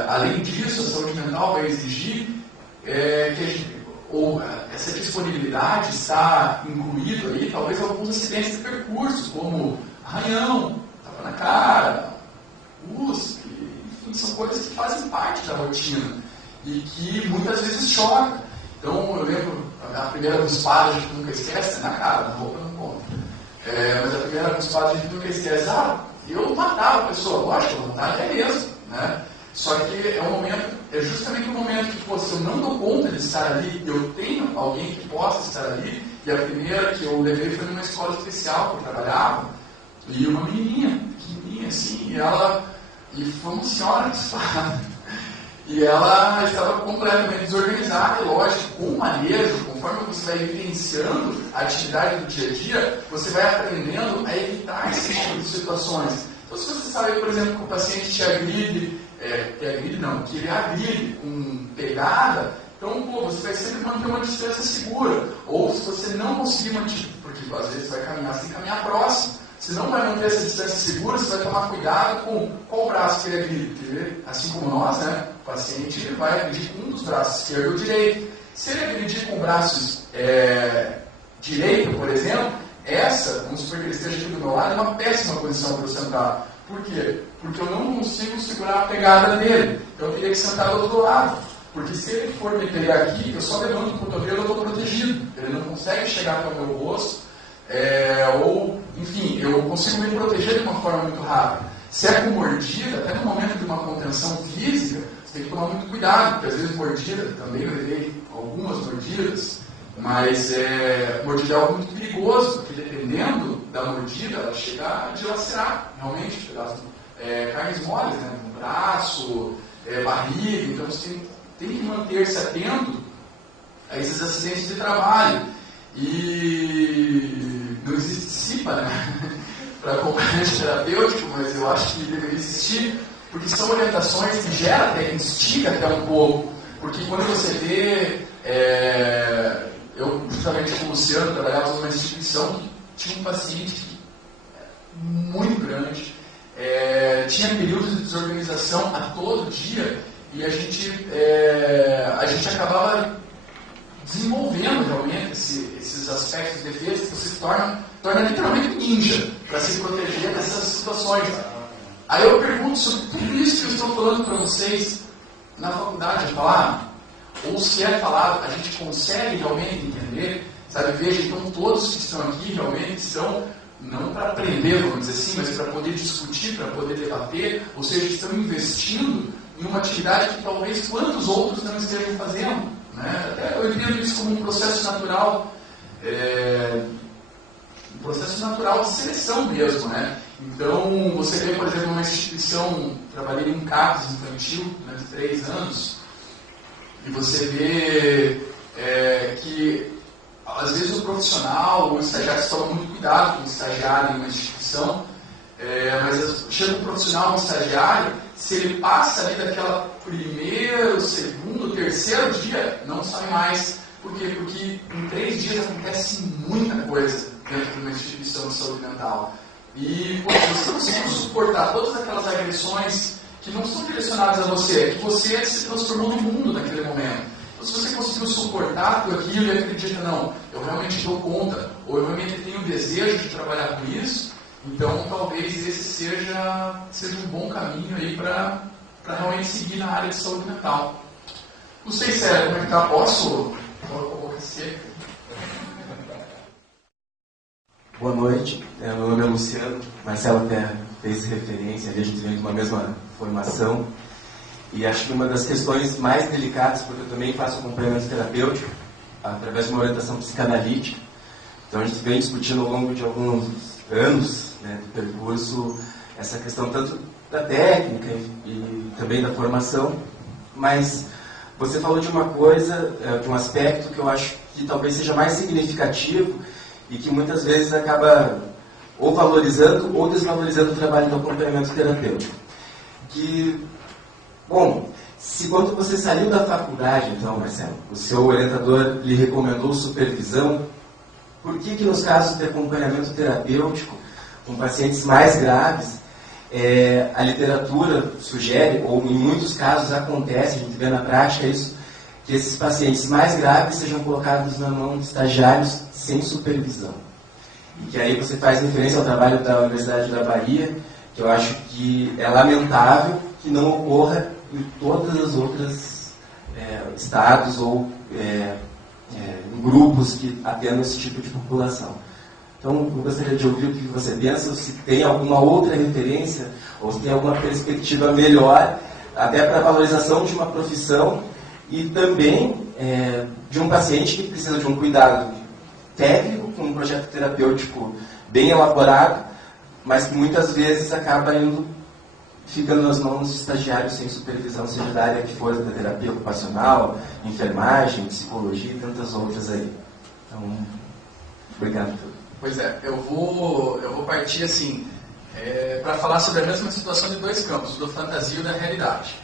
Além disso, a saúde mental vai exigir que a gente, essa disponibilidade está incluído aí, talvez alguns acidentes de percurso, como arranhão, tapa na cara, USP, enfim, são coisas que fazem parte da rotina e que muitas vezes chocam. Então, eu lembro, a primeira cuspada a gente nunca esquece, na cara, na roupa não conta. Mas a primeira cuspada a gente nunca esquece, eu matava a pessoa, lógico, a vontade é mesmo, né? Só que é justamente o momento que, se eu não dou conta de estar ali, eu tenho alguém que possa estar ali, e a primeira que eu levei foi numa escola especial que eu trabalhava, e uma menininha, pequenininha assim, e foi uma senhora cuspada. E ela estava completamente desorganizada, e lógico, com o manejo, conforme você vai vivenciando a atividade do dia a dia, você vai aprendendo a evitar esse tipo de situações. Então, se você sabe, por exemplo, que o paciente te agride, que ele agride com pegada, então, você vai sempre manter uma distância segura. Ou se você não conseguir manter, porque às vezes vai caminhar, você tem que caminhar próximo. Se não vai manter essa distância segura, você vai tomar cuidado com qual braço que ele agride. Assim como nós, né? O paciente vai agredir com um dos braços, esquerdo ou direito. Se ele agredir com o braço direito, por exemplo, vamos supor que ele esteja aqui do meu lado, é uma péssima posição para eu sentar. Por quê? Porque eu não consigo segurar a pegada dele. Então eu teria que sentar do outro lado. Porque se ele for me pegar aqui, eu só levanto o cotovelo e eu estou protegido. Ele não consegue chegar até o meu rosto. Enfim, eu consigo me proteger de uma forma muito rápida. Se é com mordida, até no momento de uma contenção física, você tem que tomar muito cuidado, porque às vezes mordida, também eu levei algumas mordidas, mas mordida é algo muito perigoso, porque dependendo da mordida, ela chega a dilacerar, realmente, pedaços, carnes moles, né, no braço, barriga, então você tem que manter-se atento a esses acidentes de trabalho. E não existe CIPA, né, para acompanhamento terapêutico, mas eu acho que deveria existir, porque são orientações que geram até, instiga até um pouco, porque quando você vê, eu justamente com o Luciano trabalhava numa instituição que tinha um paciente muito grande, tinha períodos de desorganização a todo dia, e a gente acabava desenvolvendo realmente esses aspectos de defesa, que você se torna literalmente ninja para se proteger dessas situações. Aí eu pergunto sobre tudo isso que eu estou falando para vocês na faculdade, de falar, ou se é falado, a gente consegue realmente entender, sabe? Veja, então todos que estão aqui realmente estão, não para aprender, vamos dizer assim, mas para poder discutir, para poder debater, ou seja, estão investindo em uma atividade que talvez quantos outros não estejam fazendo. Né? Até eu entendo isso como um processo natural, um processo natural de seleção mesmo. Né? Então, você vê, por exemplo, uma instituição, trabalhei em CAPES infantil durante 3 anos, e você vê que, às vezes, o profissional, o estagiário, se toma muito cuidado com o estagiário em uma instituição, mas chega um profissional, um estagiário, se ele passa ali daquela primeiro, segundo, terceiro dia, não sai mais. Por quê? Porque em 3 dias acontece muita coisa dentro de uma instituição de saúde mental. E você consegue suportar todas aquelas agressões que não são direcionadas a você, é que você se transformou no mundo naquele momento. Então, se você conseguiu suportar tudo aquilo e acredita, não, eu realmente dou conta, ou eu realmente tenho o desejo de trabalhar com isso, então talvez esse seja um bom caminho aí para realmente seguir na área de saúde mental. Não sei se como é que tá, posso? Coloca a boca seca. Boa noite, meu nome é Luciano, Marcelo até fez referência, a gente vem de uma mesma formação, e acho que uma das questões mais delicadas, porque eu também faço acompanhamento terapêutico, através de uma orientação psicanalítica, então a gente vem discutindo ao longo de alguns anos, né, do percurso, essa questão tanto da técnica e também da formação, mas você falou de uma coisa, de um aspecto que eu acho que talvez seja mais significativo e que muitas vezes acaba ou valorizando ou desvalorizando o trabalho do acompanhamento terapêutico. Que, bom, se quando você saiu da faculdade, então, Marcelo, o seu orientador lhe recomendou supervisão, por que nos casos de acompanhamento terapêutico com pacientes mais graves, a literatura sugere, ou em muitos casos acontece, a gente vê na prática isso, que esses pacientes mais graves sejam colocados na mão de estagiários sem supervisão. E que aí você faz referência ao trabalho da Universidade da Bahia, que eu acho que é lamentável que não ocorra em todos os outros estados ou em grupos que atendam esse tipo de população. Então, eu gostaria de ouvir o que você pensa, ou se tem alguma outra referência, ou se tem alguma perspectiva melhor, até para a valorização de uma profissão e também de um paciente que precisa de um cuidado técnico, com um projeto terapêutico bem elaborado, mas que muitas vezes acaba ficando nas mãos de estagiários sem supervisão, seja da área que for, da terapia ocupacional, enfermagem, psicologia e tantas outras aí. Então, obrigado. Pois é, eu vou partir assim, para falar sobre a mesma situação de dois campos, da fantasia e da realidade.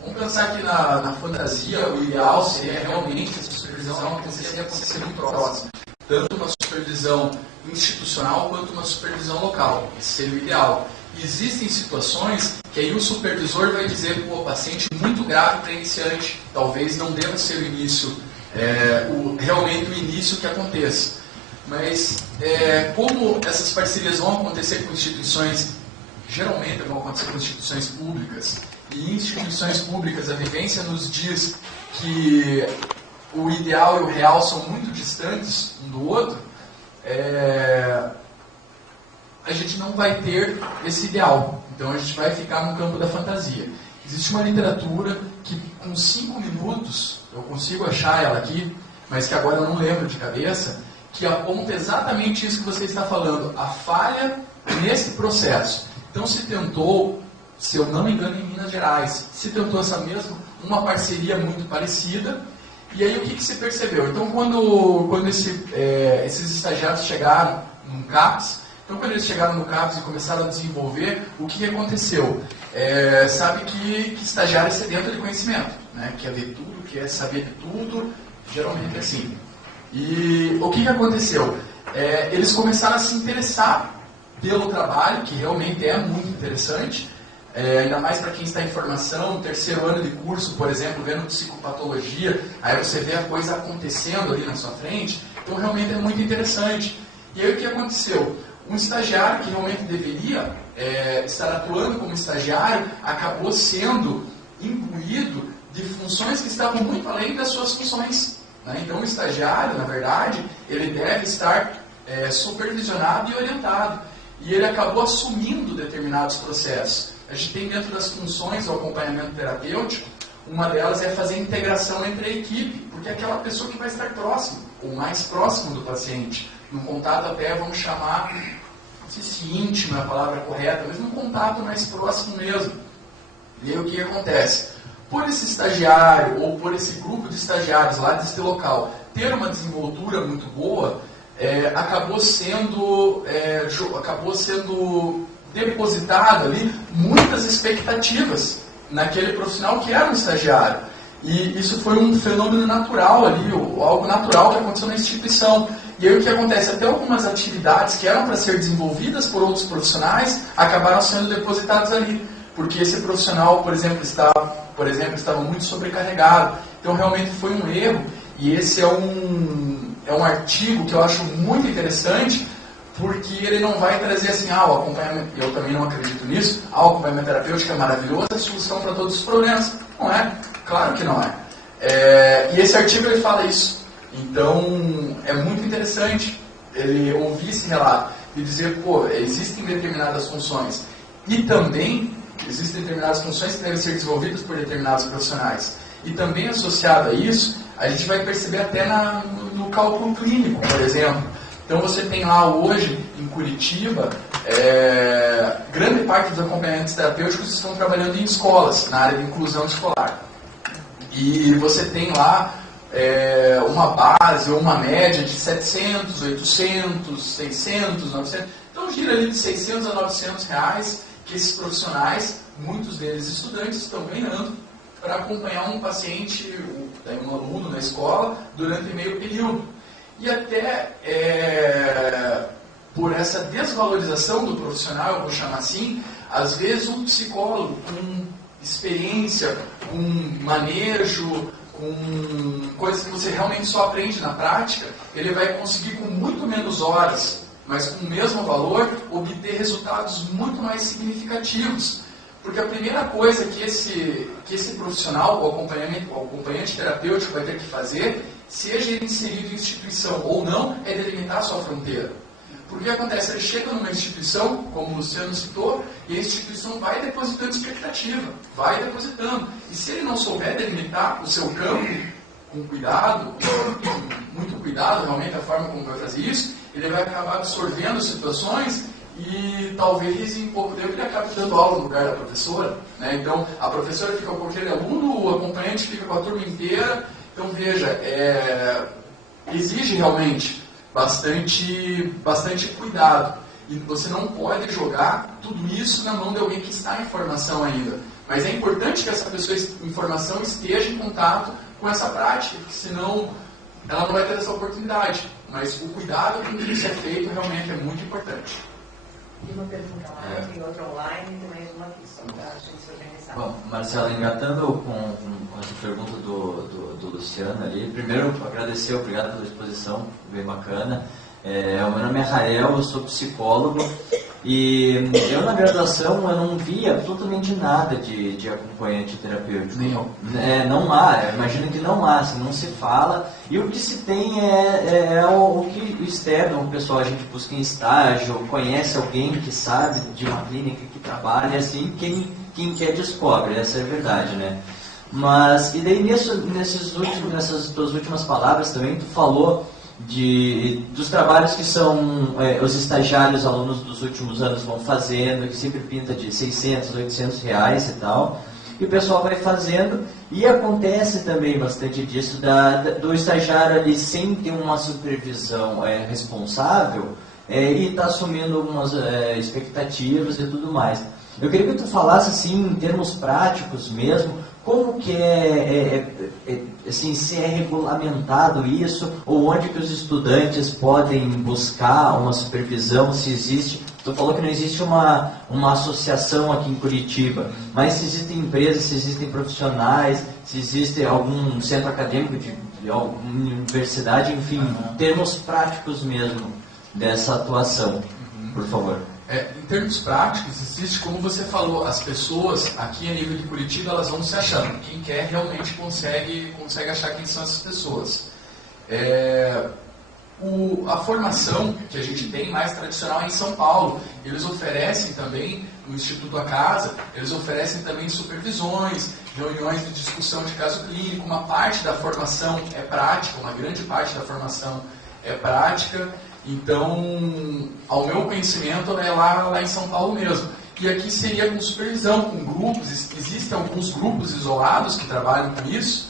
Vamos pensar que na fantasia o ideal seria realmente a supervisão acontecer muito próximo. Tanto uma supervisão institucional quanto uma supervisão local. Esse seria o ideal. E existem situações que aí o supervisor vai dizer, pô, paciente muito grave para iniciante, talvez não deva ser o início, realmente o início que aconteça. Mas como essas parcerias vão acontecer com instituições, geralmente vão acontecer com instituições públicas, e em instituições públicas a vivência nos diz que o ideal e o real são muito distantes um do outro, a gente não vai ter esse ideal. Então a gente vai ficar no campo da fantasia. Existe uma literatura que com 5 minutos, eu consigo achar ela aqui, mas que agora eu não lembro de cabeça, que aponta exatamente isso que você está falando, a falha nesse processo. Então se tentou, se eu não me engano, em Minas Gerais, se tentou uma parceria muito parecida, e aí o que se percebeu? Então quando esses estagiários chegaram no CAPS, quando eles chegaram no CAPS e começaram a desenvolver, o que aconteceu? Sabe que estagiário é sedento de conhecimento, né? Quer ver tudo, quer saber de tudo, geralmente é assim. E o que aconteceu? Eles começaram a se interessar pelo trabalho, que realmente é muito interessante, ainda mais para quem está em formação, 3º ano de curso, por exemplo, vendo psicopatologia, aí você vê a coisa acontecendo ali na sua frente, então realmente é muito interessante. E aí o que aconteceu? Um estagiário que realmente deveria estar atuando como estagiário acabou sendo imbuído de funções que estavam muito além das suas funções. Então o estagiário, na verdade, ele deve estar supervisionado e orientado. E ele acabou assumindo determinados processos. A gente tem dentro das funções do acompanhamento terapêutico, uma delas é fazer a integração entre a equipe, porque é aquela pessoa que vai estar próximo, ou mais próximo do paciente. Num contato até, vamos chamar, não sei se íntimo é a palavra correta, mas num contato mais próximo mesmo. E aí o que acontece? Por esse estagiário, ou por esse grupo de estagiários lá desse local, ter uma desenvoltura muito boa, acabou sendo depositado ali muitas expectativas naquele profissional que era um estagiário. E isso foi um fenômeno natural ali, algo natural que aconteceu na instituição. E aí o que acontece? Até algumas atividades que eram para ser desenvolvidas por outros profissionais acabaram sendo depositadas ali. Porque esse profissional, por exemplo, estava muito sobrecarregado. Então realmente foi um erro. E esse é um artigo que eu acho muito interessante, porque ele não vai trazer assim, o acompanhamento, eu também não acredito nisso, o acompanhamento terapêutico é maravilhoso, a solução para todos os problemas. Não é, claro que não é. E esse artigo ele fala isso. Então, é muito interessante ele ouvir esse relato. e dizer, pô, existem determinadas funções e também existem determinadas funções que devem ser desenvolvidas por determinados profissionais. E também associado a isso, a gente vai perceber até no cálculo clínico, por exemplo. Então você tem lá hoje, em Curitiba, grande parte dos acompanhantes terapêuticos estão trabalhando em escolas, na área de inclusão escolar. E você tem lá uma base ou uma média de 700, 800, 600, 900. Então gira ali de 600 a 900 reais que esses profissionais, muitos deles estudantes, estão ganhando para acompanhar um paciente, um aluno na escola, durante meio período. E até por essa desvalorização do profissional, eu vou chamar assim, às vezes um psicólogo com experiência, com manejo, com coisas que você realmente só aprende na prática, ele vai conseguir com muito menos horas, mas com o mesmo valor, obter resultados muito mais significativos. Porque a primeira coisa que esse profissional, o acompanhante terapêutico vai ter que fazer, seja ele inserido em instituição ou não, é delimitar a sua fronteira. Porque o que acontece? Ele chega numa instituição, como o Luciano citou, e a instituição vai depositando expectativa, vai depositando. E se ele não souber delimitar o seu campo, com cuidado, muito cuidado realmente a forma como vai fazer isso, ele vai acabar absorvendo situações e talvez em pouco tempo ele acabe dando aula no lugar da professora, né? Então a professora fica com aquele aluno, o acompanhante fica com a turma inteira. Então veja, exige realmente bastante cuidado. E você não pode jogar tudo isso na mão de alguém que está em formação ainda. Mas é importante que essa pessoa em formação esteja em contato com essa prática, porque senão ela não vai ter essa oportunidade. Mas o cuidado com que isso é feito realmente é muito importante. Tem uma pergunta lá, tem outra online e tem mais uma aqui, só para a gente se organizar. Bom, Marcelo, engatando com essa pergunta do Luciano ali, primeiro agradecer, obrigado pela exposição, bem bacana. O meu nome é Rael, eu sou psicólogo e eu na graduação eu não vi absolutamente nada de acompanhante terapêutico. Não há, imagino que não há, assim, não se fala. E o que se tem é o que externo, o pessoal, a gente busca em estágio, conhece alguém que sabe de uma clínica que trabalha, assim, quem quer descobre, essa é a verdade, né? Mas, e daí nessas tuas últimas palavras também, tu falou dos trabalhos que são os estagiários, alunos dos últimos anos vão fazendo, que sempre pinta de 600, 800 reais e tal, e o pessoal vai fazendo, e acontece também bastante disso, do estagiário ali sem ter uma supervisão responsável, e está assumindo algumas expectativas e tudo mais. Eu queria que tu falasse assim, em termos práticos mesmo, como que assim, se é regulamentado isso, ou onde que os estudantes podem buscar uma supervisão, se existe. Tu falou que não existe uma associação aqui em Curitiba, mas se existem empresas, se existem profissionais, se existe algum centro acadêmico de alguma universidade, enfim, termos práticos mesmo dessa atuação, por favor. Em termos práticos, existe, como você falou, as pessoas aqui a nível de Curitiba, elas vão se achando. Quem quer realmente consegue achar quem são essas pessoas. A formação que a gente tem mais tradicional é em São Paulo. Eles oferecem também, no Instituto A Casa, eles oferecem também supervisões, reuniões de discussão de caso clínico. Uma parte da formação é prática, uma grande parte da formação é prática. Então, ao meu conhecimento, é lá em São Paulo mesmo. E aqui seria com supervisão, com grupos. Existem alguns grupos isolados que trabalham com isso.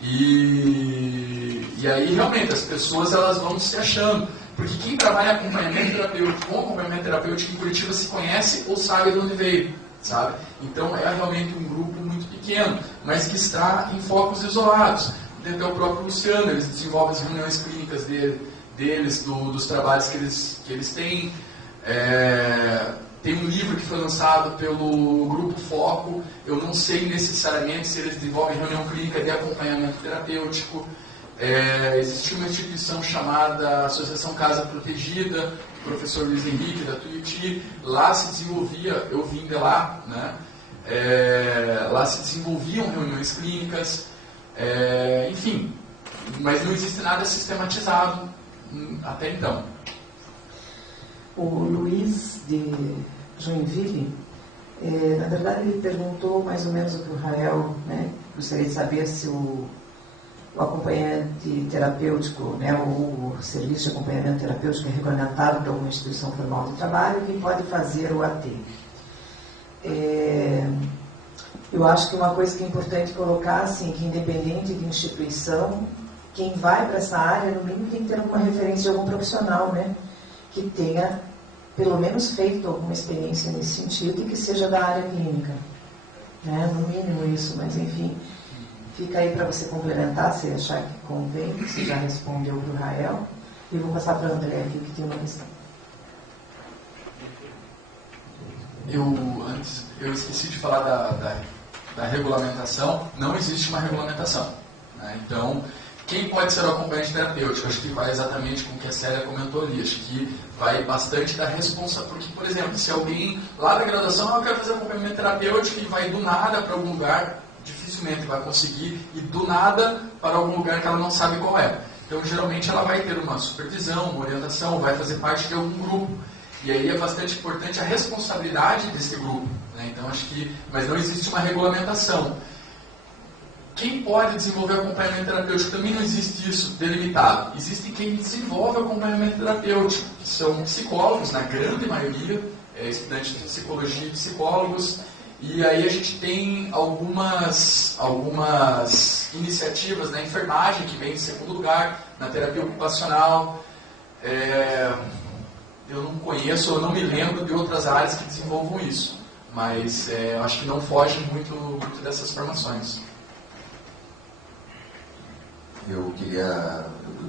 E aí, realmente, as pessoas elas vão se achando. Porque quem trabalha com acompanhamento terapêutico em Curitiba se conhece ou sabe de onde veio, sabe? Então, é realmente um grupo muito pequeno, mas que está em focos isolados. Tem até o próprio Luciano, eles desenvolvem as reuniões clínicas deles, dos trabalhos que eles têm. Tem um livro que foi lançado pelo Grupo Foco. Eu não sei necessariamente se eles desenvolvem reunião clínica de acompanhamento terapêutico. Existe uma instituição chamada Associação Casa Protegida, do professor Luiz Henrique, da Tuiuti. Lá se desenvolvia, eu vim de lá, né? Lá se desenvolviam reuniões clínicas, enfim, mas não existe nada sistematizado até então. O Luiz de Joinville, na verdade, ele perguntou mais ou menos o que o Rael, né, gostaria de saber se o acompanhamento terapêutico, né, o serviço de acompanhamento terapêutico é regulamentado por alguma instituição formal de trabalho, quem pode fazer o AT. Eu acho que uma coisa que é importante colocar, assim, que independente de instituição, quem vai para essa área, no mínimo, tem que ter alguma referência de algum profissional, né, que tenha, pelo menos, feito alguma experiência nesse sentido e que seja da área clínica. Né? No mínimo isso, mas, enfim, fica aí para você complementar, se achar que convém, você já respondeu para o Rael. E eu vou passar para o André aqui, que tem uma questão. Eu esqueci de falar da regulamentação. Não existe uma regulamentação, né? Então, quem pode ser o acompanhante terapêutico? Acho que vai exatamente com o que a Célia comentou ali. Acho que vai bastante da responsabilidade. Porque, por exemplo, se alguém lá da graduação, eu quero fazer acompanhamento terapêutico e vai do nada para algum lugar, dificilmente vai conseguir ir do nada para algum lugar que ela não sabe qual é. Então, geralmente, ela vai ter uma supervisão, uma orientação, vai fazer parte de algum grupo. E aí é bastante importante a responsabilidade desse grupo, né? Então, acho que... Mas não existe uma regulamentação. Quem pode desenvolver acompanhamento terapêutico? Também não existe isso delimitado. Existe quem desenvolve acompanhamento terapêutico, que são psicólogos, na grande maioria, estudantes de psicologia e psicólogos. E aí a gente tem algumas iniciativas na enfermagem, que vem em segundo lugar, na terapia ocupacional. Eu não conheço, eu não me lembro de outras áreas que desenvolvam isso. Mas acho que não foge muito dessas formações. Eu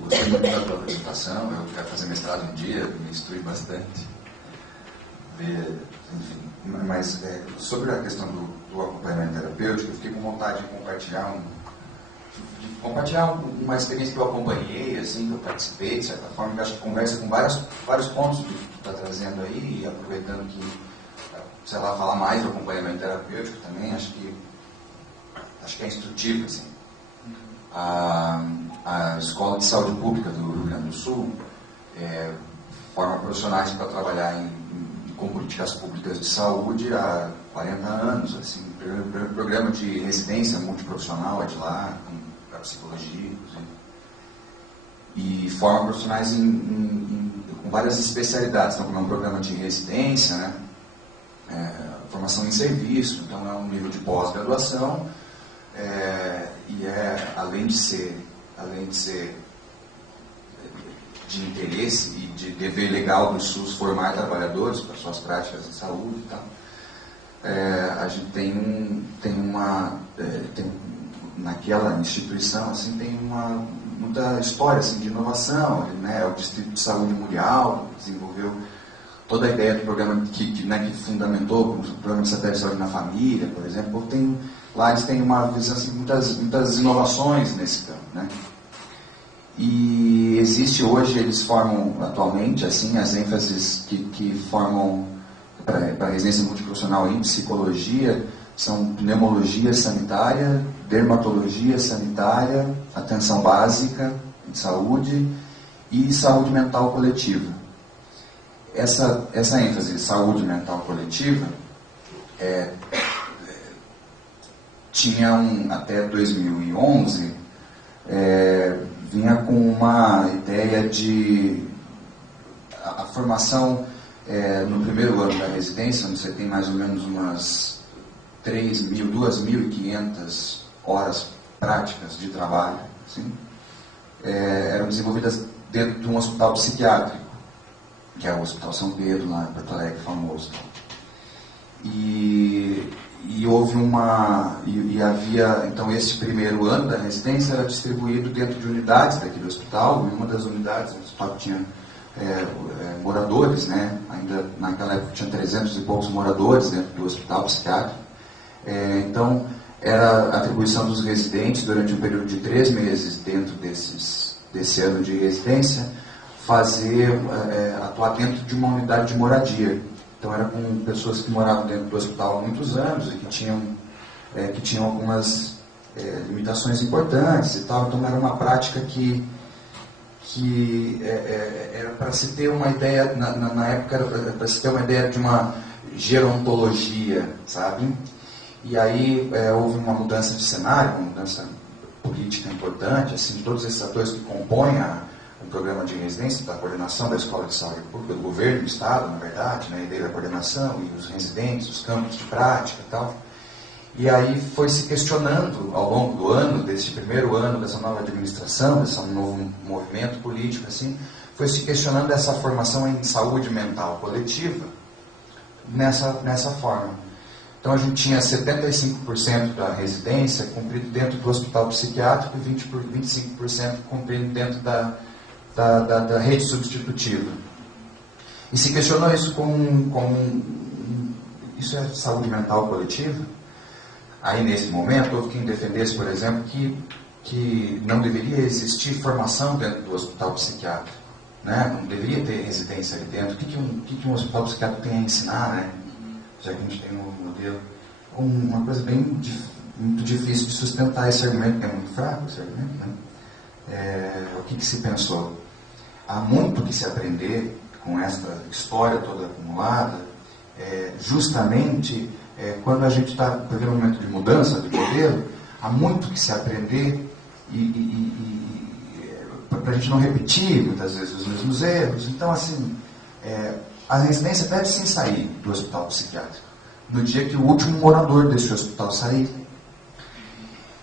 gostei muito da tua apresentação, eu quero fazer mestrado um dia, me instruir bastante. Enfim, mas sobre a questão do acompanhamento terapêutico, eu fiquei com vontade de compartilhar uma experiência que eu acompanhei, assim, que eu participei, de certa forma, que acho que conversa com vários pontos que tu está trazendo aí, e aproveitando que, sei lá, falar mais do acompanhamento terapêutico também, acho que é instrutivo, assim. A Escola de Saúde Pública do Rio Grande do Sul forma profissionais para trabalhar com políticas públicas de saúde há 40 anos. Assim, o programa de residência multiprofissional é de lá, para psicologia, inclusive. E forma profissionais com várias especialidades. Então, como é um programa de residência, né? Formação em serviço, então é um nível de pós-graduação. E além de ser de interesse e de dever legal do SUS formar trabalhadores para suas práticas de saúde e tal, a gente naquela instituição assim, tem muita história assim, de inovação, né? O Distrito de Saúde Mundial desenvolveu toda a ideia do programa que fundamentou o programa de estratégia de saúde na família, por exemplo. Lá eles têm uma visão, assim, muitas inovações nesse campo, né? E existe hoje, eles formam atualmente, assim, as ênfases que formam para a residência multiprofissional em psicologia são pneumologia sanitária, dermatologia sanitária, atenção básica em saúde e saúde mental coletiva. Essa ênfase, saúde mental coletiva, tinha até 2011, vinha com uma ideia de a formação no primeiro ano da residência, onde você tem mais ou menos umas 2.500 horas práticas de trabalho, assim, eram desenvolvidas dentro de um hospital psiquiátrico, que é o Hospital São Pedro, lá em Porto Alegre, famoso. E houve havia, então, esse primeiro ano da residência era distribuído dentro de unidades daquele hospital. Em uma das unidades, o hospital tinha moradores, né? Ainda naquela época tinha 300 e poucos moradores dentro do hospital psiquiátrico. Então, era a atribuição dos residentes durante um período de 3 meses dentro desse ano de residência, atuar dentro de uma unidade de moradia. Então era com pessoas que moravam dentro do hospital há muitos anos e que tinham algumas limitações importantes e tal. Então era uma prática que que era para se ter uma ideia, na época era para se ter uma ideia de uma gerontologia, sabe? E aí houve uma mudança de cenário, uma mudança política importante, assim, de todos esses atores que compõem o programa de residência, da coordenação da Escola de Saúde Pública, do governo do Estado, na verdade, né, a ideia da coordenação e os residentes, os campos de prática e tal. E aí foi se questionando ao longo do ano, desse primeiro ano dessa nova administração, desse novo movimento político, assim, foi se questionando essa formação em saúde mental coletiva nessa forma. Então a gente tinha 75% da residência cumprido dentro do hospital psiquiátrico e 25% cumprido dentro da rede substitutiva. E se questionou isso isso é saúde mental coletiva? Aí, nesse momento, houve quem defendesse, por exemplo, que não deveria existir formação dentro do hospital psiquiátrico, né? Não deveria ter residência ali dentro. O que um hospital psiquiátrico tem a ensinar, né? Já que a gente tem um modelo. Uma coisa muito difícil de sustentar esse argumento, que é muito fraco, esse argumento, né? O que se pensou? Há muito que se aprender com essa história toda acumulada, justamente... quando a gente está vivendo um momento de mudança de modelo, há muito que se aprender para a gente não repetir muitas vezes os mesmos erros. Então, assim, a residência deve sim sair do hospital psiquiátrico no dia que o último morador desse hospital sair.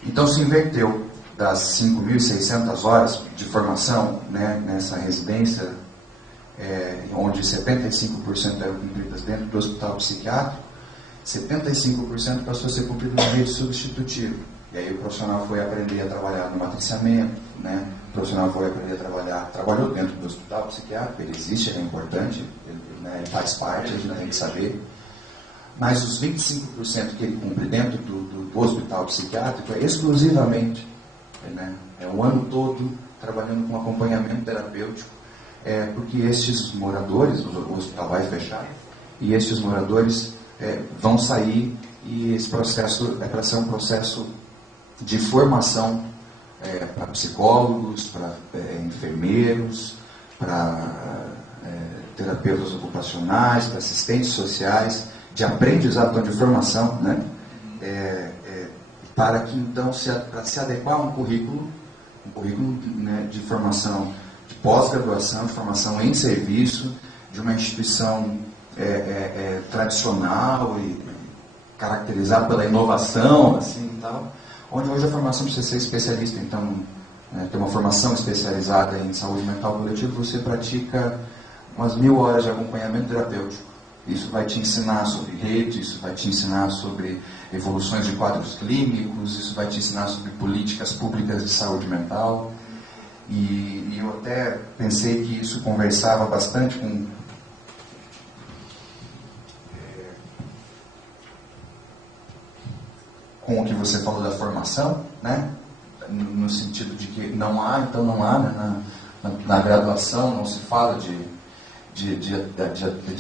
Então se inverteu das 5.600 horas de formação, né, nessa residência, onde 75% eram cumpridas dentro do hospital psiquiátrico, 75% passou a ser cumprido na rede substitutiva. E aí o profissional foi aprender a trabalhar no matriciamento, né? O profissional foi aprender a trabalhou dentro do hospital psiquiátrico, ele existe, ele é importante, ele faz parte, a gente tem que saber. Mas os 25% que ele cumpre dentro do hospital psiquiátrico é exclusivamente, né? É o ano todo trabalhando com acompanhamento terapêutico, porque estes moradores, o hospital vai fechar, e estes moradores vão sair, e esse processo é para ser um processo de formação para psicólogos, para enfermeiros, para terapeutas ocupacionais, para assistentes sociais, de aprendizado, então de formação, né? Para que então para se adequar a um currículo né, de formação de pós-graduação, de formação em serviço, de uma instituição tradicional e caracterizada pela inovação, assim e tal, onde hoje a formação precisa ser especialista. Então, ter uma formação especializada em saúde mental coletiva, você pratica umas 1.000 horas de acompanhamento terapêutico. Isso vai te ensinar sobre rede, isso vai te ensinar sobre evoluções de quadros clínicos, isso vai te ensinar sobre políticas públicas de saúde mental. E eu até pensei que isso conversava bastante com o que você falou da formação, né? No sentido de que não há, né? Na graduação não se fala de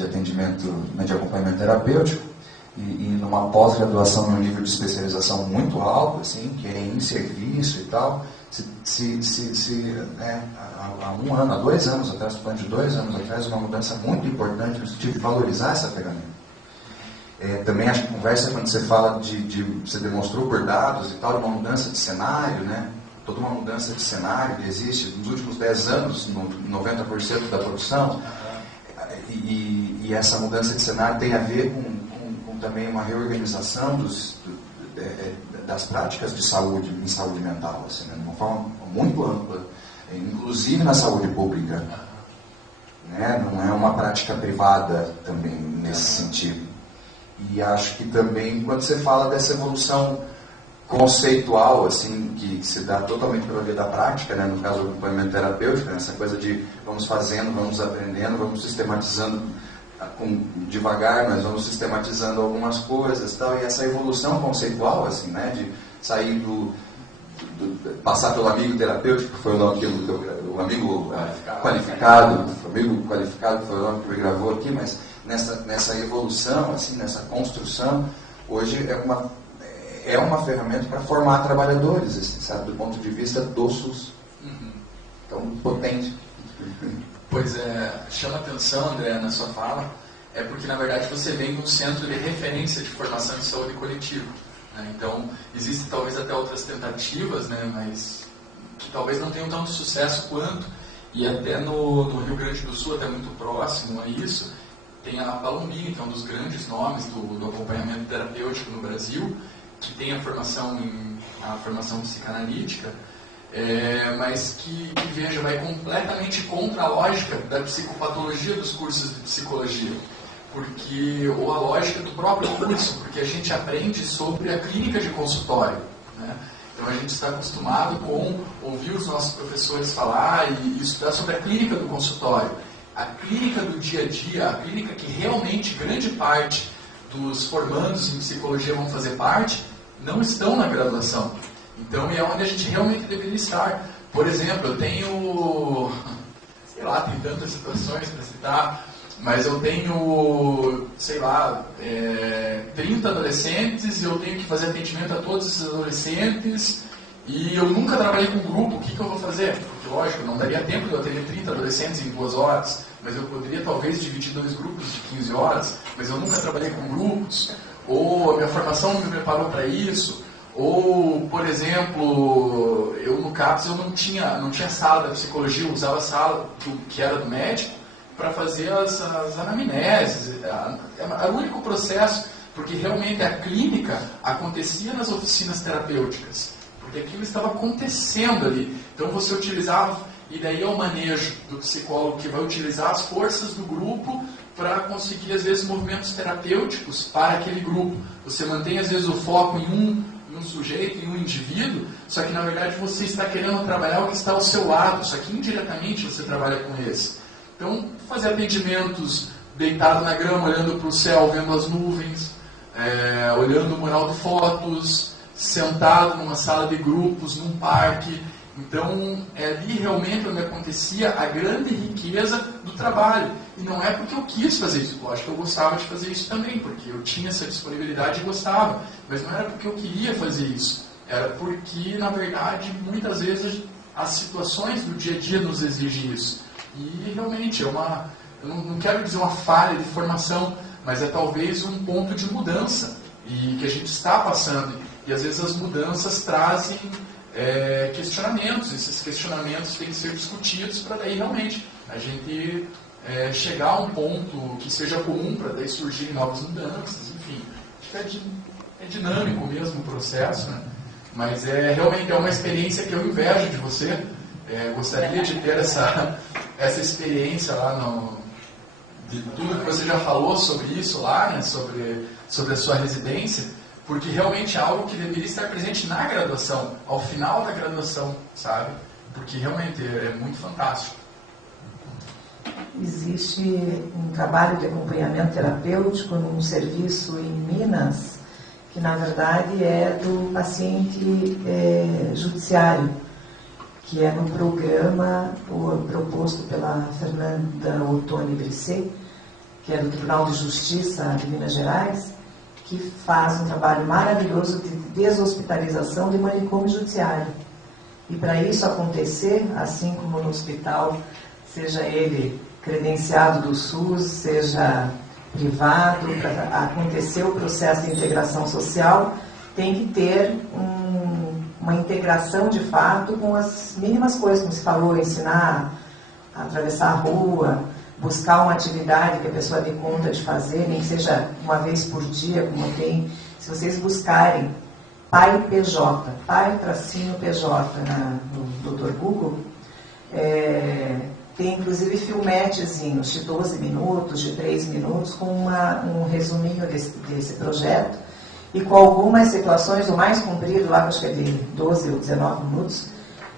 atendimento, né, de acompanhamento terapêutico, e numa pós-graduação num nível de especialização muito alto, assim, que é em serviço e tal, há 1 ano, há 2 anos atrás, estou falando de 2 anos atrás, uma mudança muito importante no sentido de valorizar essa ferramenta. Também acho que conversa quando você fala você demonstrou por dados e tal, uma mudança de cenário, né? Toda uma mudança de cenário que existe nos últimos 10 anos, 90% da produção, e essa mudança de cenário tem a ver com também uma reorganização das práticas de saúde, em saúde mental, assim, né? De uma forma muito ampla, inclusive na saúde pública, né? Não é uma prática privada também nesse sentido. E acho que também, quando você fala dessa evolução conceitual, assim, que se dá totalmente pela via da prática, né, no caso do acompanhamento terapêutico, né, essa coisa de vamos fazendo, vamos aprendendo, vamos sistematizando devagar, mas vamos sistematizando algumas coisas, tal, e essa evolução conceitual, assim, né, de sair passar pelo amigo terapêutico, que foi o nome o amigo qualificado, que foi o nome que me gravou aqui, mas nessa evolução, assim, nessa construção, hoje é uma ferramenta para formar trabalhadores, assim, sabe, do ponto de vista do SUS. tão potente. Pois é, chama atenção, André, na sua fala, é porque na verdade você vem de um centro de referência de formação em saúde coletiva, né? Então, existem talvez até outras tentativas, né, mas que talvez não tenham tanto sucesso quanto, e até no Rio Grande do Sul, até muito próximo a isso, tem a Palombini, que é um dos grandes nomes do acompanhamento terapêutico no Brasil, que tem a formação psicanalítica, mas que, veja, vai completamente contra a lógica da psicopatologia dos cursos de psicologia, ou a lógica do próprio curso, porque a gente aprende sobre a clínica de consultório, né? Então a gente está acostumado com ouvir os nossos professores falar e estudar sobre a clínica do consultório. A clínica do dia a dia, a clínica que realmente grande parte dos formandos em psicologia vão fazer parte, não estão na graduação. Então é onde a gente realmente deveria estar. Por exemplo, eu tenho, sei lá, tem tantas situações para citar, mas eu tenho, sei lá, 30 adolescentes, eu tenho que fazer atendimento a todos esses adolescentes, e eu nunca trabalhei com grupo, o que eu vou fazer? Porque, lógico, não daria tempo de eu atender 30 adolescentes em 2 horas, mas eu poderia talvez dividir 2 grupos de 15 horas, mas eu nunca trabalhei com grupos, ou a minha formação não me preparou para isso, ou, por exemplo, eu no CAPS eu não tinha sala da psicologia, eu usava a sala que era do médico para fazer as anamneses. Era o único processo, porque realmente a clínica acontecia nas oficinas terapêuticas, porque aquilo estava acontecendo ali. Então você utilizava, e daí é o manejo do psicólogo que vai utilizar as forças do grupo para conseguir, às vezes, movimentos terapêuticos para aquele grupo. Você mantém, às vezes, o foco em um sujeito, em um indivíduo, só que, na verdade, você está querendo trabalhar o que está ao seu lado, só que indiretamente você trabalha com esse. Então, fazer atendimentos deitado na grama, olhando para o céu, vendo as nuvens, olhando o mural de fotos, sentado numa sala de grupos, num parque. Então, é ali realmente onde acontecia a grande riqueza do trabalho. E não é porque eu quis fazer isso, lógico que eu gostava de fazer isso também, porque eu tinha essa disponibilidade e gostava, mas não era porque eu queria fazer isso, era porque, na verdade, muitas vezes as situações do dia a dia nos exigem isso. E realmente eu não quero dizer uma falha de formação, mas é talvez um ponto de mudança e que a gente está passando. E às vezes as mudanças trazem questionamentos. Esses questionamentos têm que ser discutidos para daí realmente a gente chegar a um ponto que seja comum para daí surgirem novas mudanças. Enfim, acho que é dinâmico mesmo o processo, né? Mas realmente é uma experiência que eu invejo de você. Gostaria de ter essa experiência lá de tudo que você já falou sobre isso lá, né, sobre a sua residência, porque realmente é algo que deveria estar presente na graduação, ao final da graduação, sabe? Porque realmente é muito fantástico. Existe um trabalho de acompanhamento terapêutico num serviço em Minas, que na verdade é do paciente judiciário, que é no programa proposto pela Fernanda Ottoni Brisset, que é do Tribunal de Justiça de Minas Gerais, que faz um trabalho maravilhoso de deshospitalização de manicômio judiciário. E para isso acontecer, assim como no hospital, seja ele credenciado do SUS, seja privado, para acontecer o processo de integração social, tem que ter uma integração de fato com as mínimas coisas, como se falou, ensinar a atravessar a rua, buscar uma atividade que a pessoa dê conta de fazer, nem que seja uma vez por dia, como tem. Se vocês buscarem Pai PJ, Pai-PJ no Dr. Google, tem inclusive filmetezinhos de 12 minutos, de 3 minutos, com um resuminho desse projeto, e com algumas situações, o mais comprido lá, acho que é de 12 ou 19 minutos,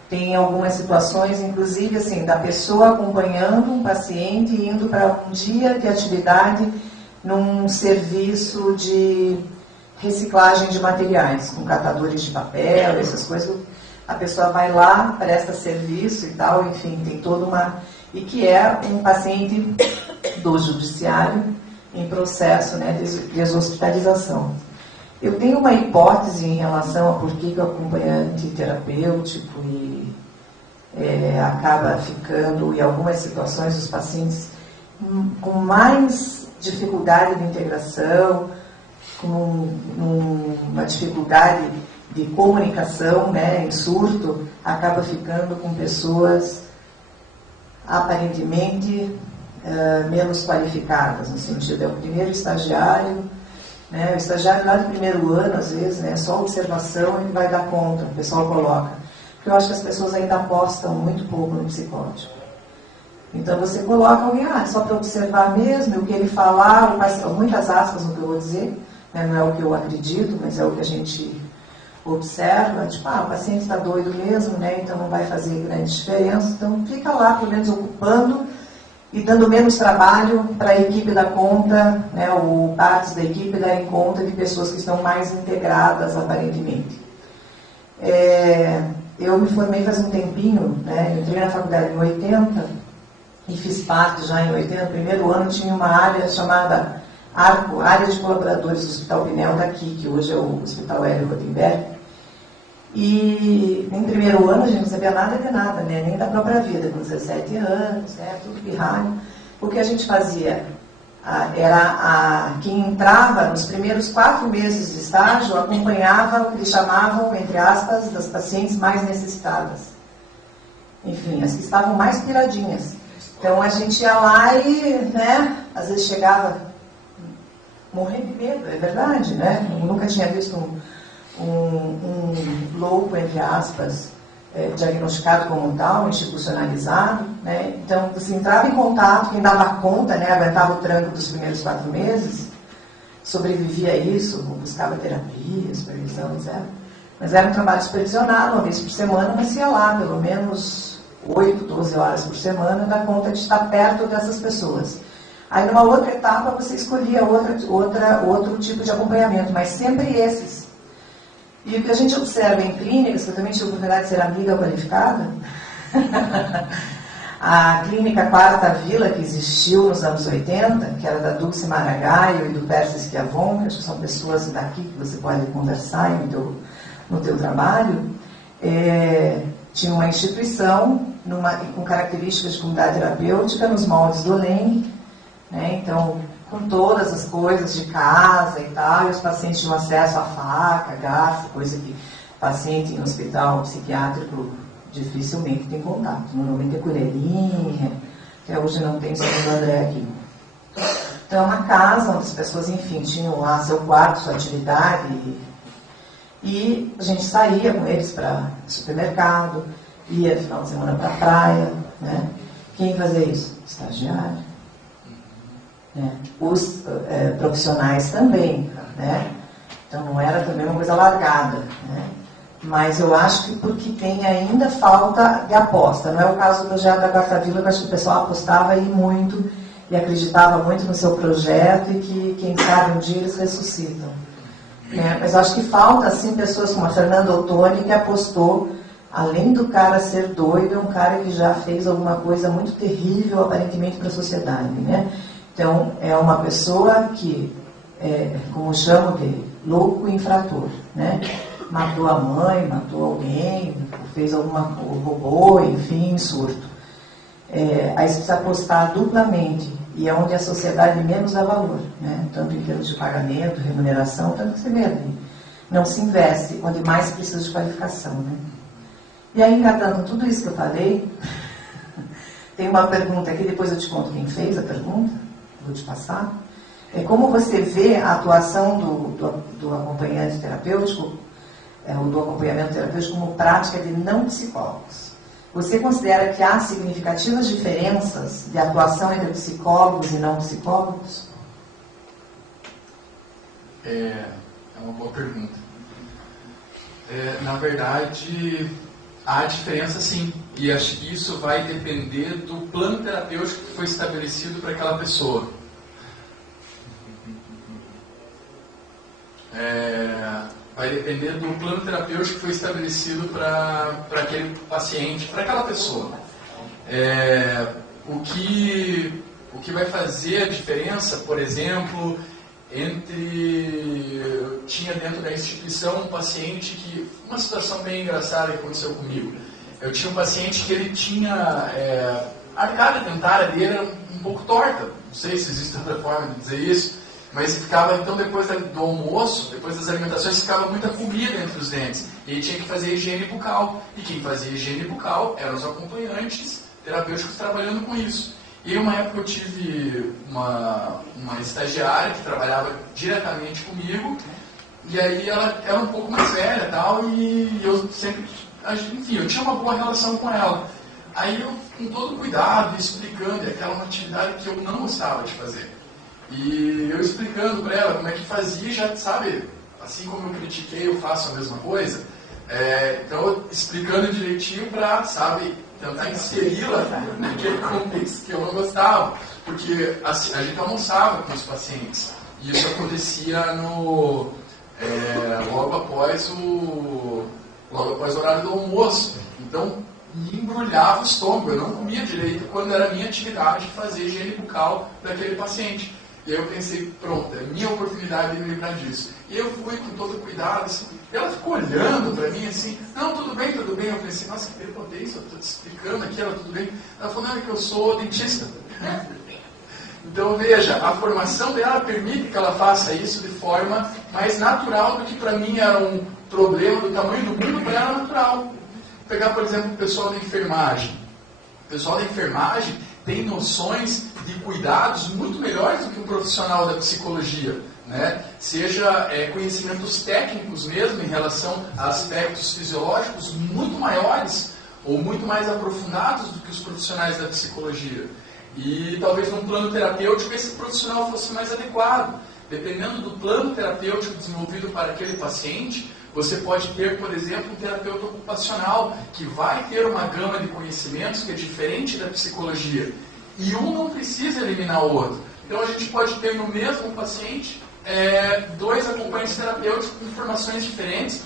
tem algumas situações, inclusive assim, da pessoa acompanhando um paciente e indo para um dia de atividade num serviço de reciclagem de materiais, com catadores de papel, essas coisas. A pessoa vai lá, presta serviço e tal, enfim, tem toda uma... E que é um paciente do judiciário em processo, né, de deshospitalização. Eu tenho uma hipótese em relação a por que o acompanhante terapêutico acaba ficando, em algumas situações, os pacientes com mais dificuldade de integração, com uma dificuldade de comunicação, né, em surto, acaba ficando com pessoas aparentemente menos qualificadas, no sentido, é o primeiro estagiário, né, o estagiário lá do primeiro ano, às vezes, né, só observação ele vai dar conta, o pessoal coloca. Porque eu acho que as pessoas ainda apostam muito pouco no psicótico. Então você coloca alguém, só para observar mesmo, o que ele falar, muitas aspas no que eu vou dizer, né, não é o que eu acredito, mas é o que a gente observa, tipo, o paciente está doido mesmo, né, então não vai fazer grande diferença, então fica lá, pelo menos ocupando e dando menos trabalho para a equipe dar conta, né, ou partes da equipe darem conta de pessoas que estão mais integradas, aparentemente. Eu me formei faz um tempinho, né, eu entrei na faculdade em 80 e fiz parte já em 80, no primeiro ano tinha uma área chamada ARCO, Área de Colaboradores do Hospital Pinel daqui, que hoje é o Hospital Hélio Rotenberg. E em primeiro ano a gente não sabia nada de nada, né? Nem da própria vida, com 17 anos, né? Tudo pirralho. O que a gente fazia era quem entrava nos primeiros 4 meses de estágio acompanhava o que eles chamavam, entre aspas, das pacientes mais necessitadas. Enfim, as que estavam mais piradinhas. Então a gente ia lá e, né, às vezes chegava morrendo de medo, é verdade, né? Eu nunca tinha visto um louco, entre aspas, diagnosticado como tal, institucionalizado, né? Então você entrava em contato, quem dava conta, né, aguentava o tranco dos primeiros 4 meses, sobrevivia a isso, buscava terapia, supervisão, etc. Mas era um trabalho supervisionado, uma vez por semana, mas ia lá, pelo menos 8, 12 horas por semana, dar conta de estar perto dessas pessoas. Aí, numa outra etapa, você escolhia outro tipo de acompanhamento, mas sempre esses. E o que a gente observa em clínicas, que eu também tive a oportunidade de ser amiga qualificada, a clínica Quarta Vila, que existiu nos anos 80, que era da Dulce Maragaio e do Percy Schiavon, que acho que são pessoas daqui que você pode conversar no teu trabalho, tinha uma instituição com características de comunidade terapêutica nos moldes do Leng, né? Então, com todas as coisas de casa e tal, e os pacientes tinham acesso a faca, garfo, coisa que paciente em hospital psiquiátrico dificilmente tem contato. Normalmente é colherinha, até hoje não tem, segundo o André aqui. Então, é uma casa onde as pessoas, enfim, tinham lá seu quarto, sua atividade, e a gente saía com eles para supermercado, ia no final de semana para a praia, né? Quem fazia isso? Estagiário. Né? Os profissionais também, né? Então não era também uma coisa largada, né? Mas eu acho que porque tem ainda falta de aposta. Não é o caso do projeto da Quarta Vila, que eu acho que o pessoal apostava aí muito e acreditava muito no seu projeto e que, quem sabe, um dia eles ressuscitam. Mas acho que falta, assim, pessoas como a Fernanda Ottoni, que apostou, além do cara ser doido, é um cara que já fez alguma coisa muito terrível, aparentemente, para a sociedade, né? Então, é uma pessoa que, como chamam de louco infrator, né? Matou a mãe, matou alguém, fez roubou, enfim, surto. Aí você precisa apostar duplamente, e é onde a sociedade menos dá valor, né? Tanto em termos de pagamento, remuneração, tanto que você vê ali. Não se investe onde mais precisa de qualificação, né? E aí, engatando tudo isso que eu falei, tem uma pergunta aqui, depois eu te conto quem fez a pergunta, vou te passar. Como você vê a atuação do acompanhante terapêutico, ou do acompanhamento terapêutico como prática de não psicólogos? Você considera que há significativas diferenças de atuação entre psicólogos e não psicólogos? É uma boa pergunta. Na verdade, há diferença sim, e acho que isso vai depender do plano terapêutico que foi estabelecido para aquela pessoa. Vai depender do plano terapêutico que foi estabelecido para aquele paciente, para aquela pessoa. O que vai fazer a diferença, por exemplo, tinha dentro da instituição um paciente que, uma situação bem engraçada que aconteceu comigo, eu tinha um paciente que ele tinha a arcada dentária dele era um pouco torta, não sei se existe outra forma de dizer isso, mas ficava, então, depois do almoço, depois das alimentações, ficava muita comida entre os dentes. E ele tinha que fazer higiene bucal. E quem fazia higiene bucal eram os acompanhantes terapêuticos trabalhando com isso. E uma época eu tive uma estagiária que trabalhava diretamente comigo, e aí ela era um pouco mais velha e tal, e eu sempre, enfim, eu tinha uma boa relação com ela. Aí eu, com todo cuidado, explicando, e aquela uma atividade que eu não gostava de fazer. E eu explicando para ela como é que fazia, já sabe, assim como eu critiquei, eu faço a mesma coisa. Então, explicando direitinho para, sabe, tentar inseri-la naquele contexto que eu não gostava. Porque assim, a gente almoçava com os pacientes. E isso acontecia logo após o horário do almoço. Então, me embrulhava o estômago. Eu não comia direito quando era a minha atividade de fazer higiene bucal daquele paciente. E aí eu pensei, pronto, é minha oportunidade de me livrar disso. E eu fui com todo cuidado, assim, e ela ficou olhando para mim assim, não, tudo bem, tudo bem. Eu pensei, nossa, que prepotência, eu estou te explicando aqui, ela, tudo bem. Ela falou, não, é que eu sou dentista. Então, veja, a formação dela permite que ela faça isso de forma mais natural do que para mim era um problema do tamanho do mundo, para ela era natural. Vou pegar, por exemplo, o pessoal da enfermagem. O pessoal da enfermagem tem noções de cuidados muito melhores do que um profissional da psicologia, né? Seja conhecimentos técnicos mesmo em relação a aspectos fisiológicos muito maiores ou muito mais aprofundados do que os profissionais da psicologia. E talvez num plano terapêutico esse profissional fosse mais adequado. Dependendo do plano terapêutico desenvolvido para aquele paciente, você pode ter, por exemplo, um terapeuta ocupacional que vai ter uma gama de conhecimentos que é diferente da psicologia. E um não precisa eliminar o outro. Então a gente pode ter no mesmo paciente dois acompanhantes terapêuticos com informações diferentes,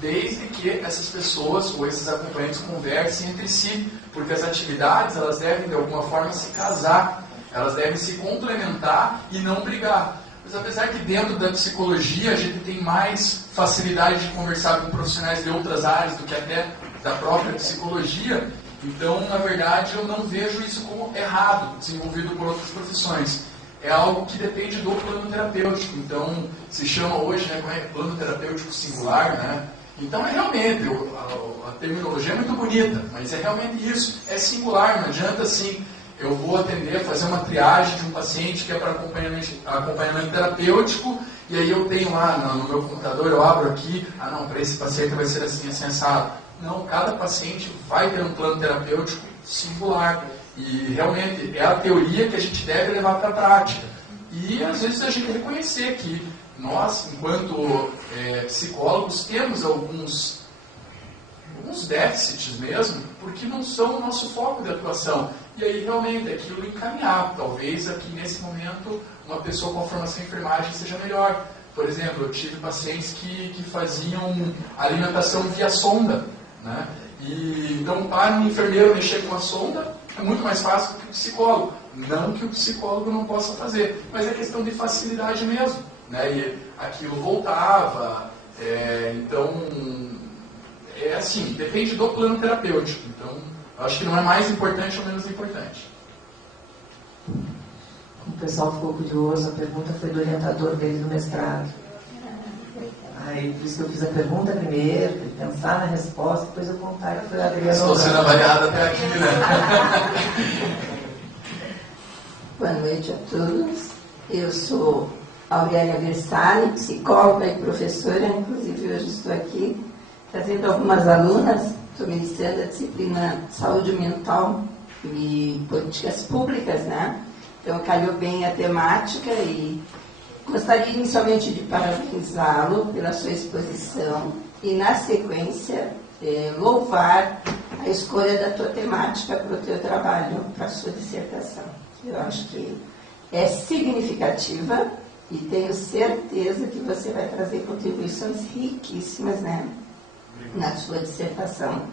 desde que essas pessoas ou esses acompanhantes conversem entre si, porque as atividades elas devem de alguma forma se casar, elas devem se complementar e não brigar. Mas apesar que dentro da psicologia a gente tem mais facilidade de conversar com profissionais de outras áreas do que até da própria psicologia, então na verdade eu não vejo isso como errado, desenvolvido por outras profissões. É algo que depende do plano terapêutico, então se chama hoje, né, como é plano terapêutico singular, né? Então realmente, a terminologia é muito bonita, mas é realmente isso, é singular, não adianta assim, eu vou atender, fazer uma triagem de um paciente que é para acompanhamento terapêutico, e aí eu tenho lá no meu computador, eu abro aqui, não, para esse paciente vai ser assim, assim, assado. Não, cada paciente vai ter um plano terapêutico singular, e realmente é a teoria que a gente deve levar para a prática. E às vezes a gente reconhecer que nós, enquanto psicólogos, temos alguns déficits mesmo, porque não são o nosso foco de atuação. E aí realmente é aquilo encaminhar. Talvez aqui nesse momento uma pessoa com a formação em enfermagem seja melhor. Por exemplo, eu tive pacientes que faziam alimentação via sonda, né? E então para um enfermeiro mexer com a sonda é muito mais fácil do que o psicólogo. Não que o psicólogo não possa fazer, mas é questão de facilidade mesmo, né? E aquilo voltava, então é assim, depende do plano terapêutico. Então, acho que não é mais importante ou menos importante. O pessoal ficou curioso, a pergunta foi do orientador dele do mestrado. Aí, por isso que eu fiz a pergunta primeiro, para pensar na resposta, depois eu contar que foi a Adriana. Estou sendo avaliada até aqui, né? Boa noite a todos. Eu sou Aurélia Versani, psicóloga e professora, inclusive hoje estou aqui trazendo algumas alunas. Estou ministrando a disciplina Saúde Mental e Políticas Públicas, né? Então calhou bem a temática e gostaria inicialmente de parabenizá-lo pela sua exposição e, na sequência, louvar a escolha da tua temática para o teu trabalho, para a sua dissertação. Eu acho que é significativa e tenho certeza que você vai trazer contribuições riquíssimas, né, na sua dissertação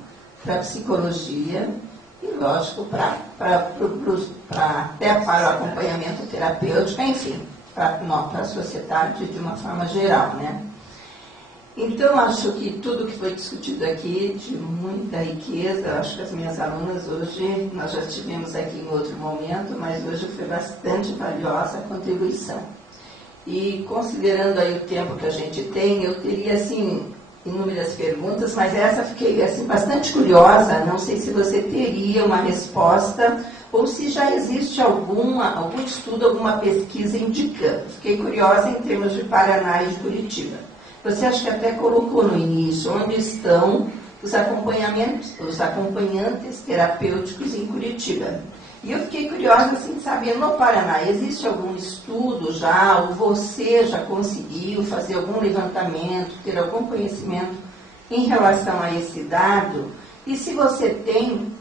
para a psicologia e, lógico, até para o acompanhamento terapêutico, enfim, para a sociedade de uma forma geral, né? Então, acho que tudo que foi discutido aqui, de muita riqueza, acho que as minhas alunas hoje, nós já estivemos aqui em outro momento, mas hoje foi bastante valiosa a contribuição. E considerando aí o tempo que a gente tem, eu teria, assim, inúmeras perguntas, mas essa fiquei, assim, bastante curiosa, não sei se você teria uma resposta ou se já existe algum estudo, alguma pesquisa indicando. Fiquei curiosa em termos de Paraná e de Curitiba. Você acha que até colocou no início onde estão os acompanhantes terapêuticos em Curitiba. E eu fiquei curiosa assim, de saber, no Paraná, existe algum estudo já, ou você já conseguiu fazer algum levantamento, ter algum conhecimento em relação a esse dado? E se você tem,